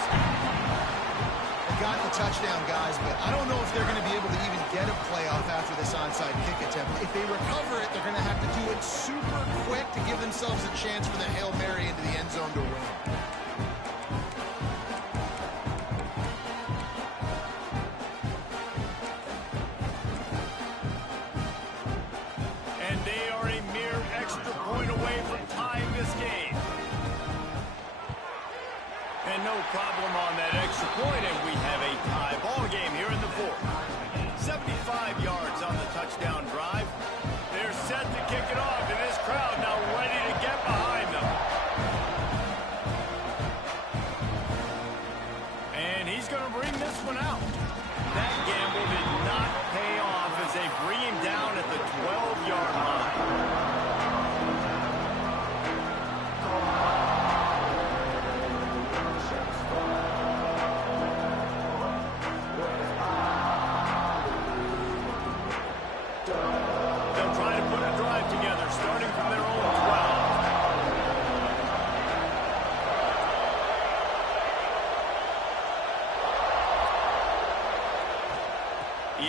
They got the touchdown, guys, but I don't know if they're going to be able to even get a playoff after this onside kick attempt. If they recover it, they're going to have to do it super quick to give themselves a chance for the Hail Mary into the end zone to win. No problem on that extra point, and we have a tie ball game here in the 4th. 75 yards on the touchdown drive. They're set to kick it off, and this crowd now ready to get behind them. And he's going to bring this one out. That gamble did not pay off as they bring him down at the 12-yard line.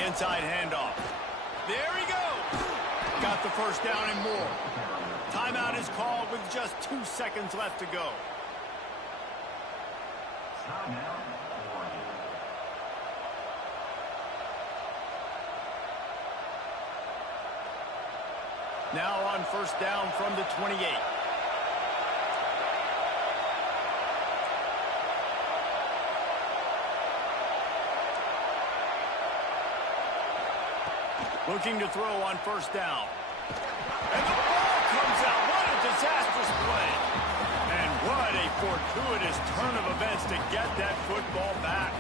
Inside handoff. There he goes. Got the first down and more. Timeout is called with just 2 seconds left to go. Now on first down from the 28. Looking to throw on first down. And the ball comes out. What a disastrous play. And what a fortuitous turn of events to get that football back.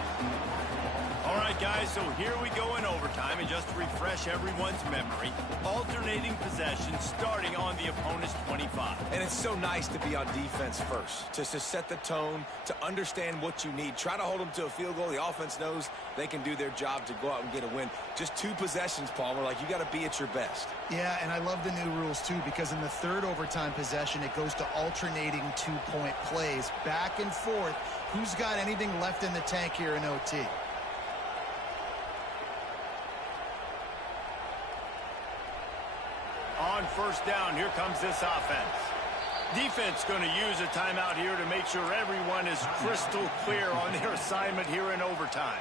All right, guys, so here we go in overtime. And just to refresh everyone's memory, alternating possession starting on the opponent's 25. And it's so nice to be on defense first, just to set the tone, to understand what you need. Try to hold them to a field goal. The offense knows they can do their job to go out and get a win. Just 2 possessions, Palmer. Like, you got to be at your best. Yeah, and I love the new rules, too, because in the 3rd overtime possession, it goes to alternating 2-point plays. Back and forth. Who's got anything left in the tank here in OT? On first down, here comes this offense. Defense going to use a timeout here to make sure everyone is crystal clear on their assignment here in overtime.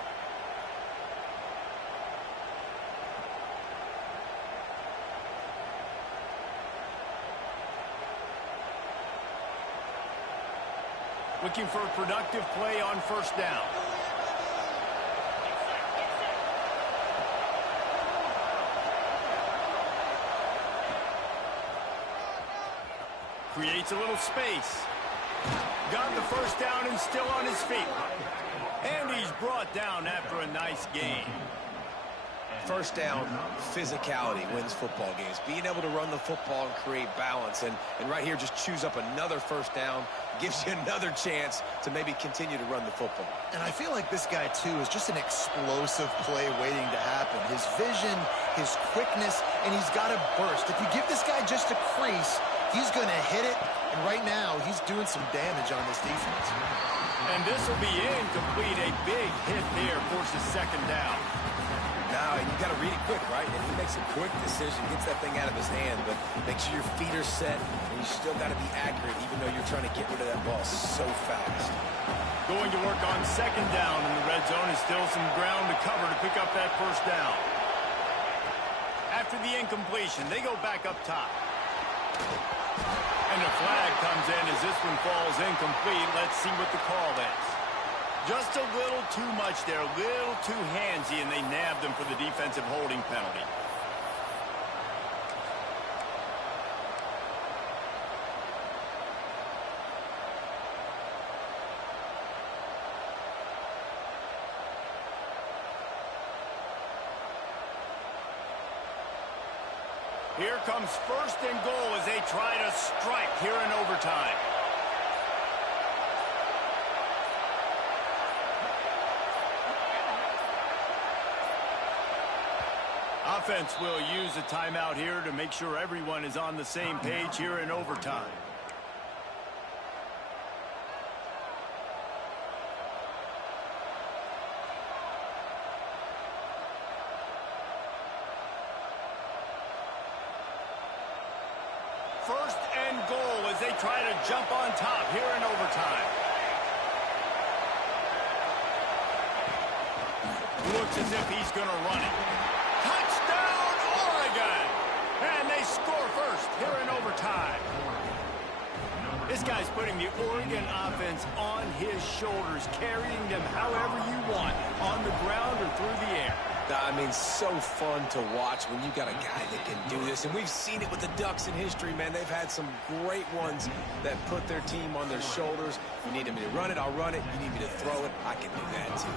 Looking for a productive play on first down. Creates a little space. Got the first down and still on his feet. And he's brought down after a nice gain. First down, physicality wins football games. Being able to run the football and create balance. And right here, just choose up another first down. Gives you another chance to maybe continue to run the football. And I feel like this guy, too, is just an explosive play waiting to happen. His vision, his quickness, and he's got a burst. If you give this guy just a crease, he's going to hit it. And right now, he's doing some damage on this defense. And this will be incomplete. A big hit there forces second down. Now, you got to read it quick, right? And he makes a quick decision, gets that thing out of his hand, but make sure your feet are set, and you still got to be accurate, even though you're trying to get rid of that ball so fast. Going to work on second down in the red zone. Is still some ground to cover to pick up that first down. After the incompletion, they go back up top. And a flag comes in as this one falls incomplete. Let's see what the call is. Just a little too much there, a little too handsy, and they nabbed him for the defensive holding penalty. Here comes first and goal as they try to strike here in overtime. Offense will use a timeout here to make sure everyone is on the same page here in overtime. First and goal as they try to jump on top here in overtime. Looks as if he's going to run it. Touchdown, Oregon! And they score first here in overtime. This guy's putting the Oregon offense on his shoulders, carrying them however you want, on the ground or through the air. I mean, so fun to watch when you got a guy that can do this. And we've seen it with the Ducks in history, man. They've had some great ones that put their team on their shoulders. You need me to run it, I'll run it. You need me to throw it, I can do that too.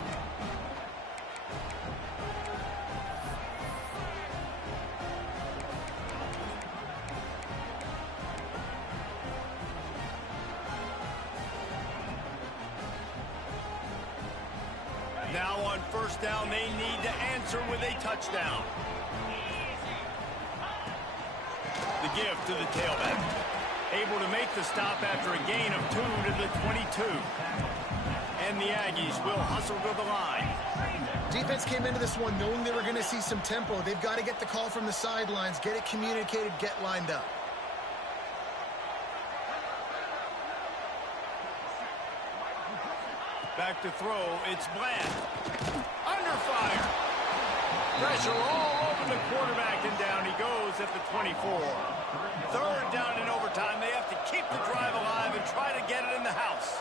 Now on first down, they need to answer with a touchdown. The give to the tailback. Able to make the stop after a gain of 2 to the 22. And the Aggies will hustle to the line. Defense came into this one knowing they were going to see some tempo. They've got to get the call from the sidelines, get it communicated, get lined up. Back to throw, it's Bland. Under fire. Pressure all over the quarterback, and down he goes at the 24. Third down in overtime. They have to keep the drive alive and try to get it in the house.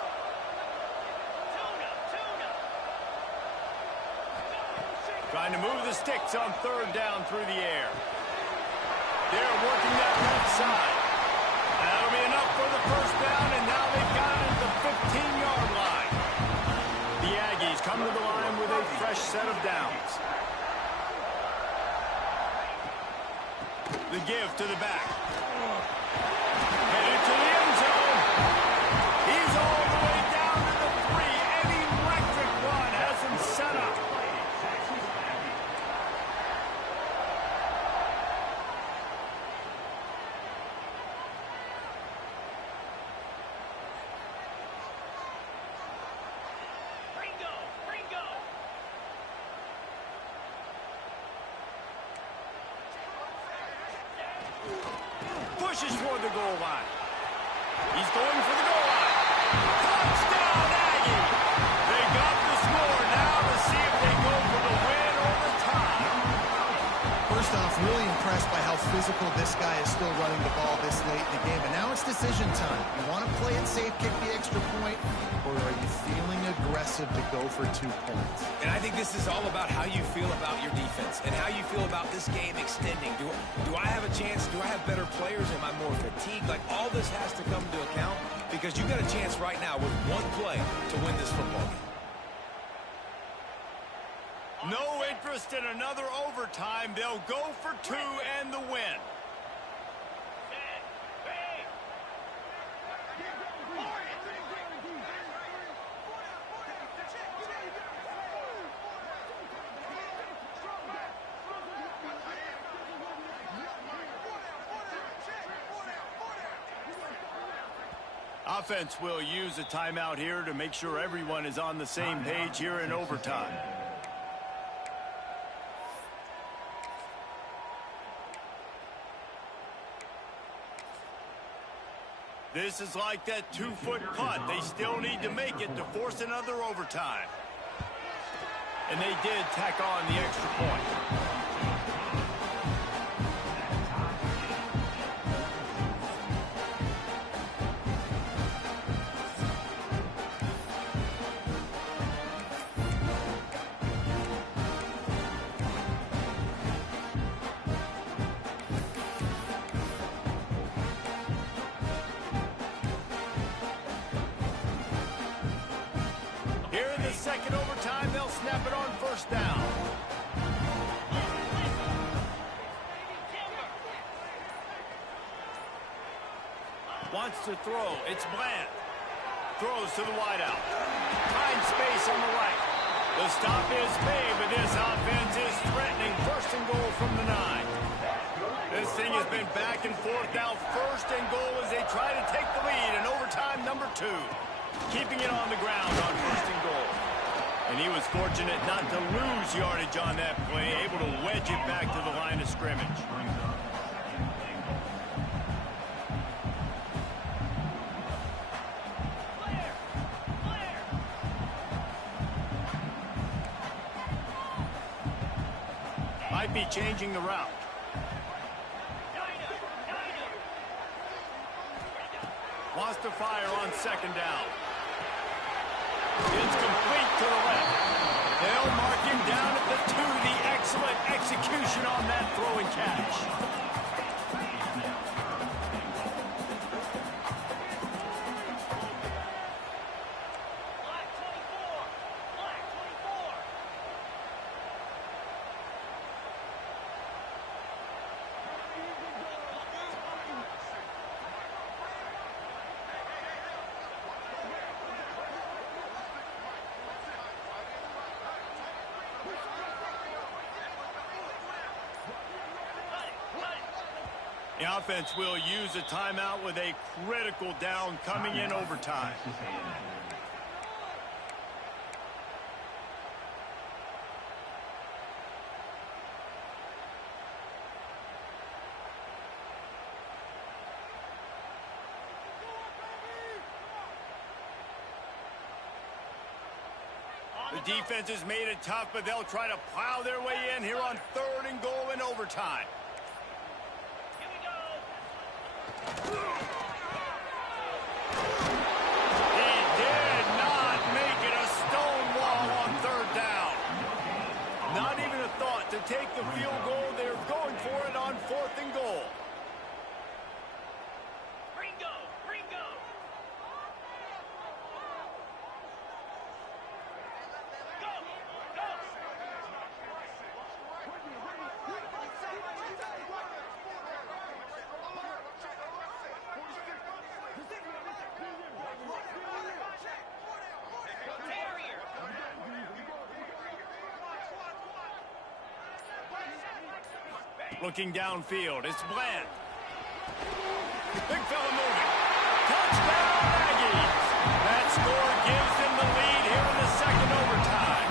Trying to move the sticks on third down through the air. They're working that left side. That'll be enough for the first down, and now they've got it at the 15-yard line. The Aggies come to the line with a fresh set of downs. The give to the back. Headed to the end zone. He's all the way down to the 3. An electric run has him set up. Pushes for the goal line. He's going for the goal line. Touchdown, Aggie! They got the score. Now to see if they go for the win or the tie. First off, really impressed by how physical this guy is still running the ball this late in the game. But now it's decision time. You want to play it safe, kick the extra point, or are you feeling aggressive to go for 2 points? And I think this is all about how you feel about your defense and how you feel about this game extending. Do I have a chance? Do I have better players? Am I more fatigued? Like, all this has to come into account because you got a chance right now with one play to win this football game. No interest in another overtime. They'll go for 2 and the win. Offense will use a timeout here to make sure everyone is on the same page here in overtime. This is like that 2-foot putt. They still need to make it to force another overtime. And they did tack on the extra point. Second overtime, they'll snap it on first down. Wants to throw. It's Bland. Throws to the wideout. Finds space on the right. The stop is made, but this offense is threatening first and goal from the 9. This thing has been back and forth now. First and goal as they try to take the lead in overtime number 2. Keeping it on the ground on first and goal. And he was fortunate not to lose yardage on that play, able to wedge it back to the line of scrimmage. Might be changing the route. Wants to fire on second down. It's complete to the left. They'll mark him down at the 2. The excellent execution on that throw and catch. The offense will use a timeout with a critical down coming in overtime. The defense has made it tough, but they'll try to plow their way in here on 3rd and goal in overtime. He did not make it a stone wall on 3rd down. Not even a thought to take the field goal. They're going for it on 4th and goal. Looking downfield, it's Bland. Big fella moving. Touchdown, Aggies! That score gives them the lead here in the 2nd overtime.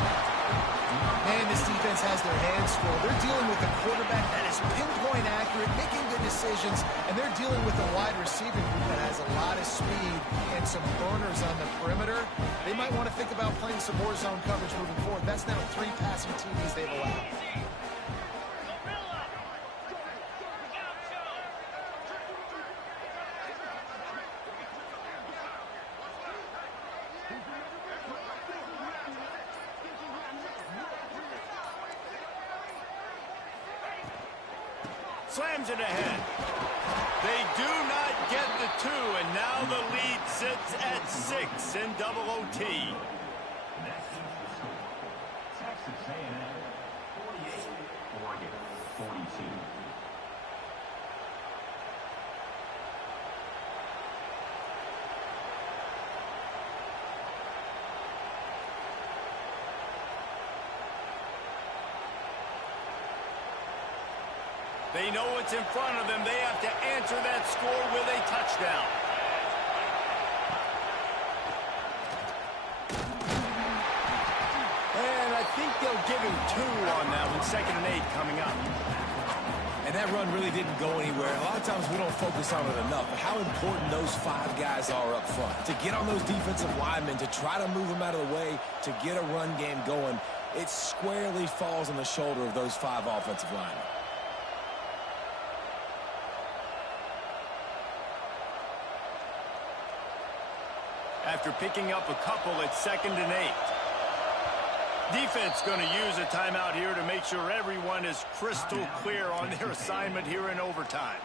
Man, this defense has their hands full. They're dealing with a quarterback that is pinpoint accurate, making good decisions, and they're dealing with a wide receiving group that has a lot of speed and some burners on the perimeter. They might want to think about playing some more zone coverage moving forward. That's now 3 passing TDs they've allowed. slams it ahead. They do not get the 2, and now the lead sits at 6 in double OT. Texas A&M 48, Oregon 42. They know what's in front of them. They have to answer that score with a touchdown. And I think they'll give him 2 on that one. 2nd and 8 coming up. And that run really didn't go anywhere. A lot of times we don't focus on it enough, but how important those 5 guys are up front. To get on those defensive linemen, to try to move them out of the way, to get a run game going, it squarely falls on the shoulder of those 5 offensive linemen. After picking up a couple at 2nd and 8. Defense going to use a timeout here to make sure everyone is crystal clear on their assignment here in overtime.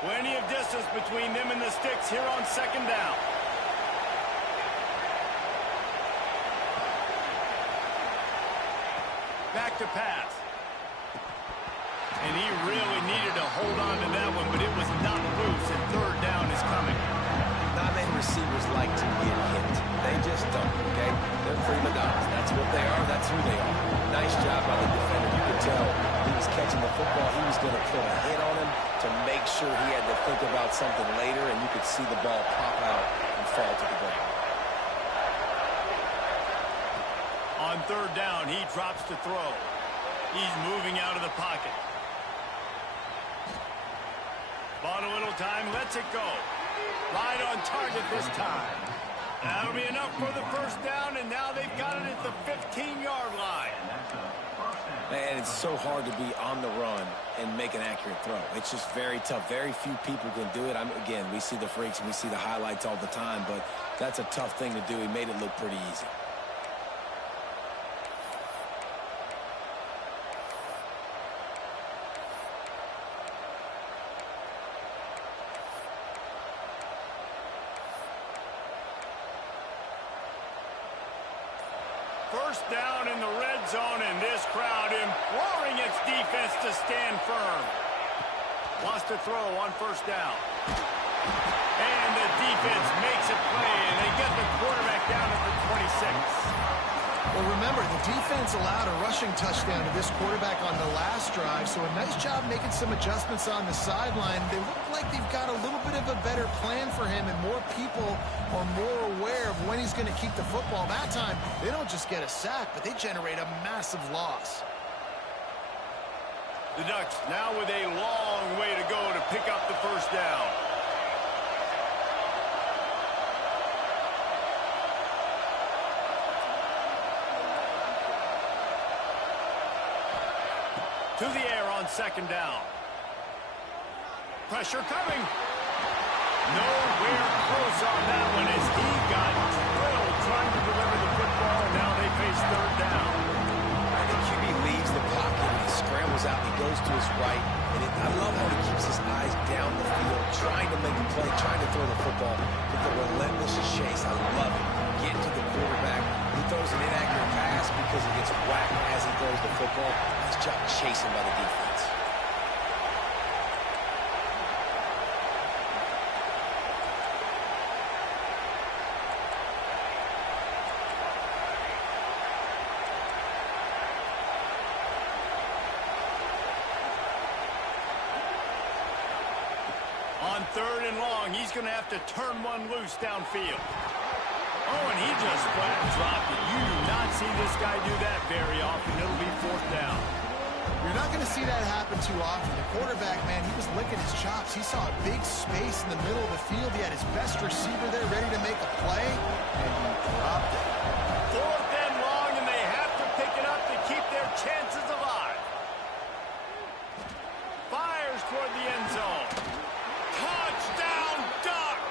Plenty of distance between them and the sticks here on 2nd down. Back to pass. And he really needed to hold on to that one, but it was not loose, and 3rd down is coming. Not many receivers like to get hit. They just don't, okay? They're prima donnas. That's what they are. That's who they are. Nice job by the defender. You could tell he was catching the football. He was going to put a hit on him to make sure he had to think about something later, and you could see the ball pop out and fall to the ground. On 3rd down, he drops to throw. He's moving out of the pocket. Bought a little time, lets it go. Right on target this time. That'll be enough for the 1st down, and now they've got it at the 15-yard line. And it's so hard to be on the run and make an accurate throw. It's just very tough. Very few people can do it. Again, we see the freaks and we see the highlights all the time, but that's a tough thing to do. He made it look pretty easy. First down in the red zone, and this crowd imploring its defense to stand firm. Wants to throw on 1st down. And the defense makes a play, and they get the quarterback down at the 26. Well, remember, the defense allowed a rushing touchdown to this quarterback on the last drive, so a nice job making some adjustments on the sideline. They look like they've got a little bit of a better plan for him, and more people are more aware of when he's going to keep the football. That time, they don't just get a sack, but they generate a massive loss. The Ducks now with a long way to go to pick up the 1st down. To the air on 2nd down. Pressure coming. Nowhere close on that one as he got drilled trying to deliver the football, and now they face 3rd down. And the QB leaves the pocket and he scrambles out. He goes to his right. And I love how he keeps his eyes down the field, trying to make a play, trying to throw the football with the relentless chase. I love it. Get to the quarterback. He throws an inaccurate pass because he gets whacked as he throws the football. Nice job chasing by the defense. On 3rd and long, he's going to have to turn one loose downfield. Oh, and he just flat dropped it. You do not see this guy do that very often. It'll be 4th down. You're not going to see that happen too often. The quarterback, man, he was licking his chops. He saw a big space in the middle of the field. He had his best receiver there ready to make a play, and he dropped it. 4th and long, and they have to pick it up to keep their chances alive. Fires toward the end zone. Touchdown, Ducks!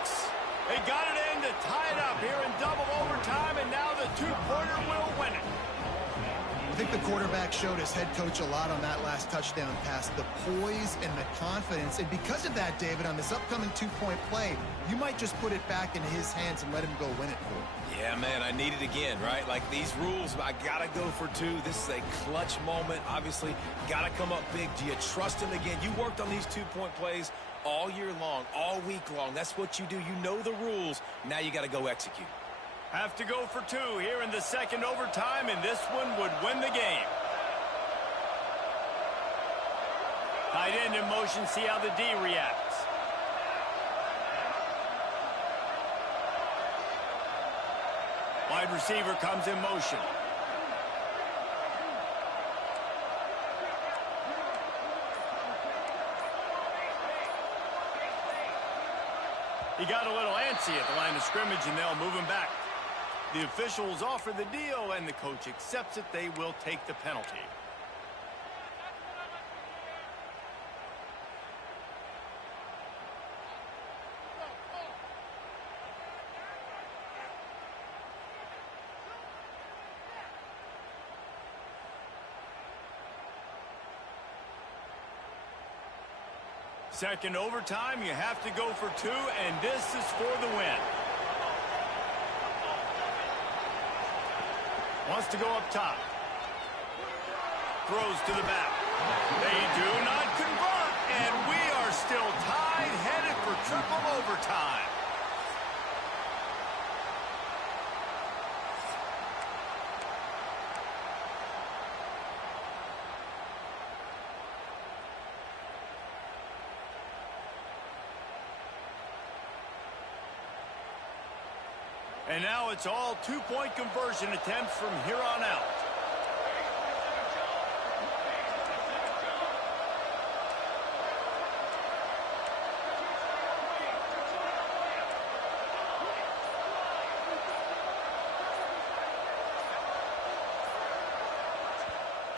I think the quarterback showed his head coach a lot on that last touchdown pass, the poise and the confidence. And because of that, David, on this upcoming two-point play, you might just put it back in his hands and let him go win it for him. Yeah, man, I need it again, right? Like these rules, I got to go for two. This is a clutch moment. Obviously, got to come up big. Do you trust him again? You worked on these two-point plays all year long, all week long. That's what you do. You know the rules. Now you got to go execute. Have to go for two here in the second overtime, and this one would win the game. Tight end in motion, see how the D reacts. Wide receiver comes in motion. He got a little antsy at the line of scrimmage, and they'll move him back. The officials offer the deal, and the coach accepts it. They will take the penalty. Second overtime, you have to go for two, and this is for the win. Wants to go up top. Throws to the back. They do not convert, and we are still tied, headed for triple overtime. And now it's all two-point conversion attempts from here on out.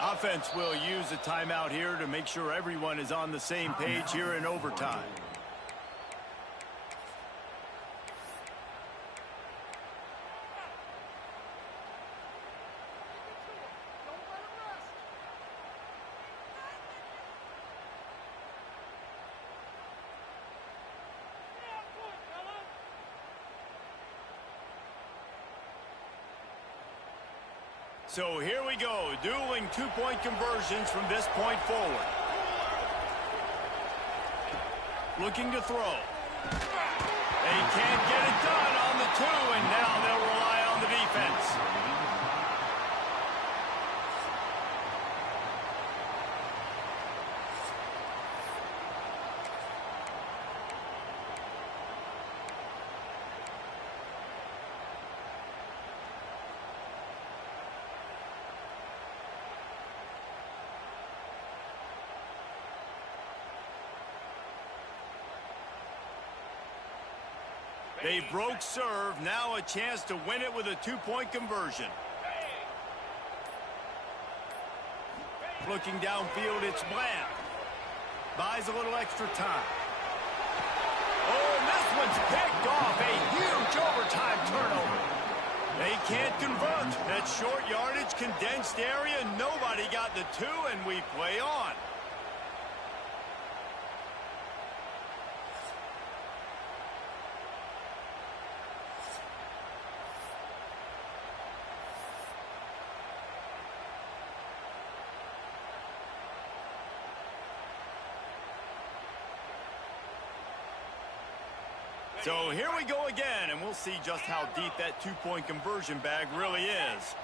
Offense will use a timeout here to make sure everyone is on the same page here in overtime. So here we go, dueling two-point conversions from this point forward. Looking to throw. They can't get it done on the two, and now they'll rely on the defense. They broke serve, now a chance to win it with a two-point conversion. Looking downfield, it's Bland. Buys a little extra time. Oh, and this one's picked off. A huge overtime turnover. They can't convert. That short yardage, condensed area, nobody got the two, and we play on. So here we go again, and we'll see just how deep that two-point conversion bag really is.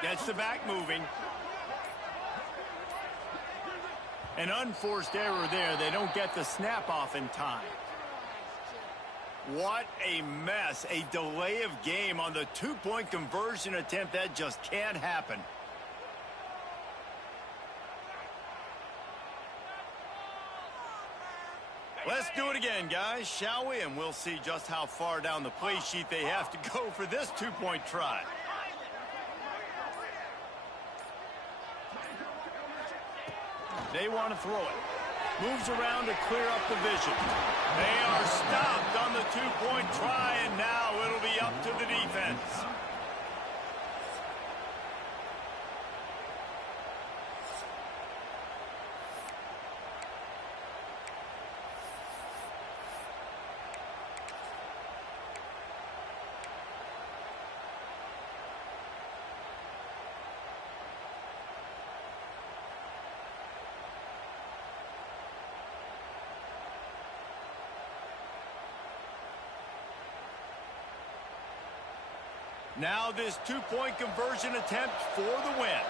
Gets the back moving. An unforced error there. They don't get the snap off in time. What a mess. A delay of game on the two-point conversion attempt. That just can't happen. Let's do it again, guys, shall we? And we'll see just how far down the play sheet they have to go for this two-point try. They want to throw it. Moves around to clear up the vision. They are stopped on the two-point try, and now it'll be up to the defense. Now this two-point conversion attempt for the win.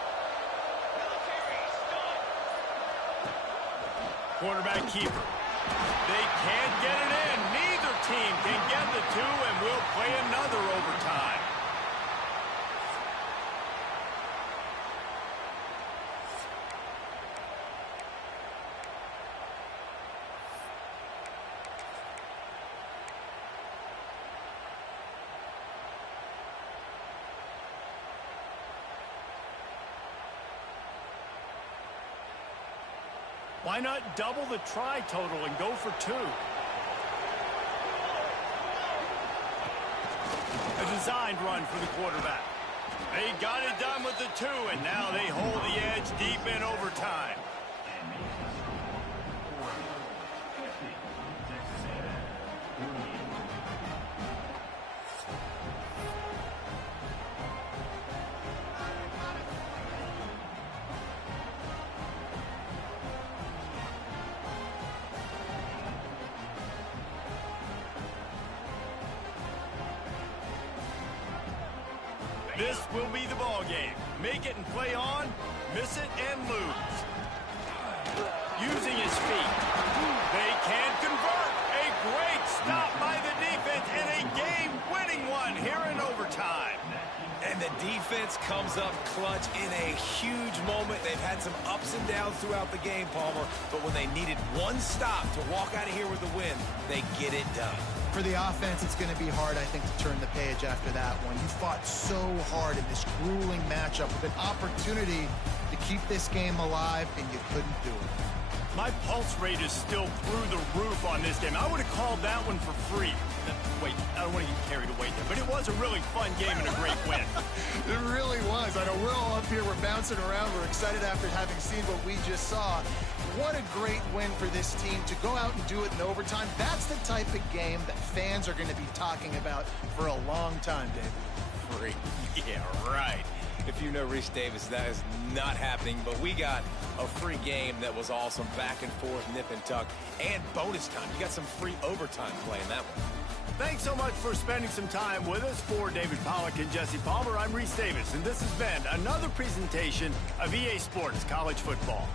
Quarterback keeper. They can't get it in. Neither team can get the two, and we'll play another overtime. Why not double the try total and go for two? A designed run for the quarterback. They got it done with the two, and now they hold the edge deep in overtime. Texas A&M 48. This will be the ball game. Make it and play on, miss it and lose. Using his feet. They can convert. A great stop by the defense and a game-winning one here in overtime. And the defense comes up clutch in a huge moment. They've had some ups and downs throughout the game, Palmer, but when they needed one stop to walk out of here with the win, they get it done. For the offense, it's going to be hard, I think, to turn the page after that one. You fought so hard in this grueling matchup with an opportunity to keep this game alive, and you couldn't do it. My pulse rate is still through the roof on this game. I would have called that one for free. Wait, I don't want to get carried away there, but it was a really fun game and a great win. It really was. I know we're all up here, we're bouncing around, we're excited after having seen what we just saw. What a great win for this team to go out and do it in overtime. That's the type of game that fans are going to be talking about for a long time, David. Free. Yeah, right. If you know Reese Davis, that is not happening, but we got a free game that was awesome, back and forth, nip and tuck, and bonus time. You got some free overtime play in that one. Thanks so much for spending some time with us. For David Pollack and Jesse Palmer, I'm Reese Davis, and this has been another presentation of EA Sports College Football.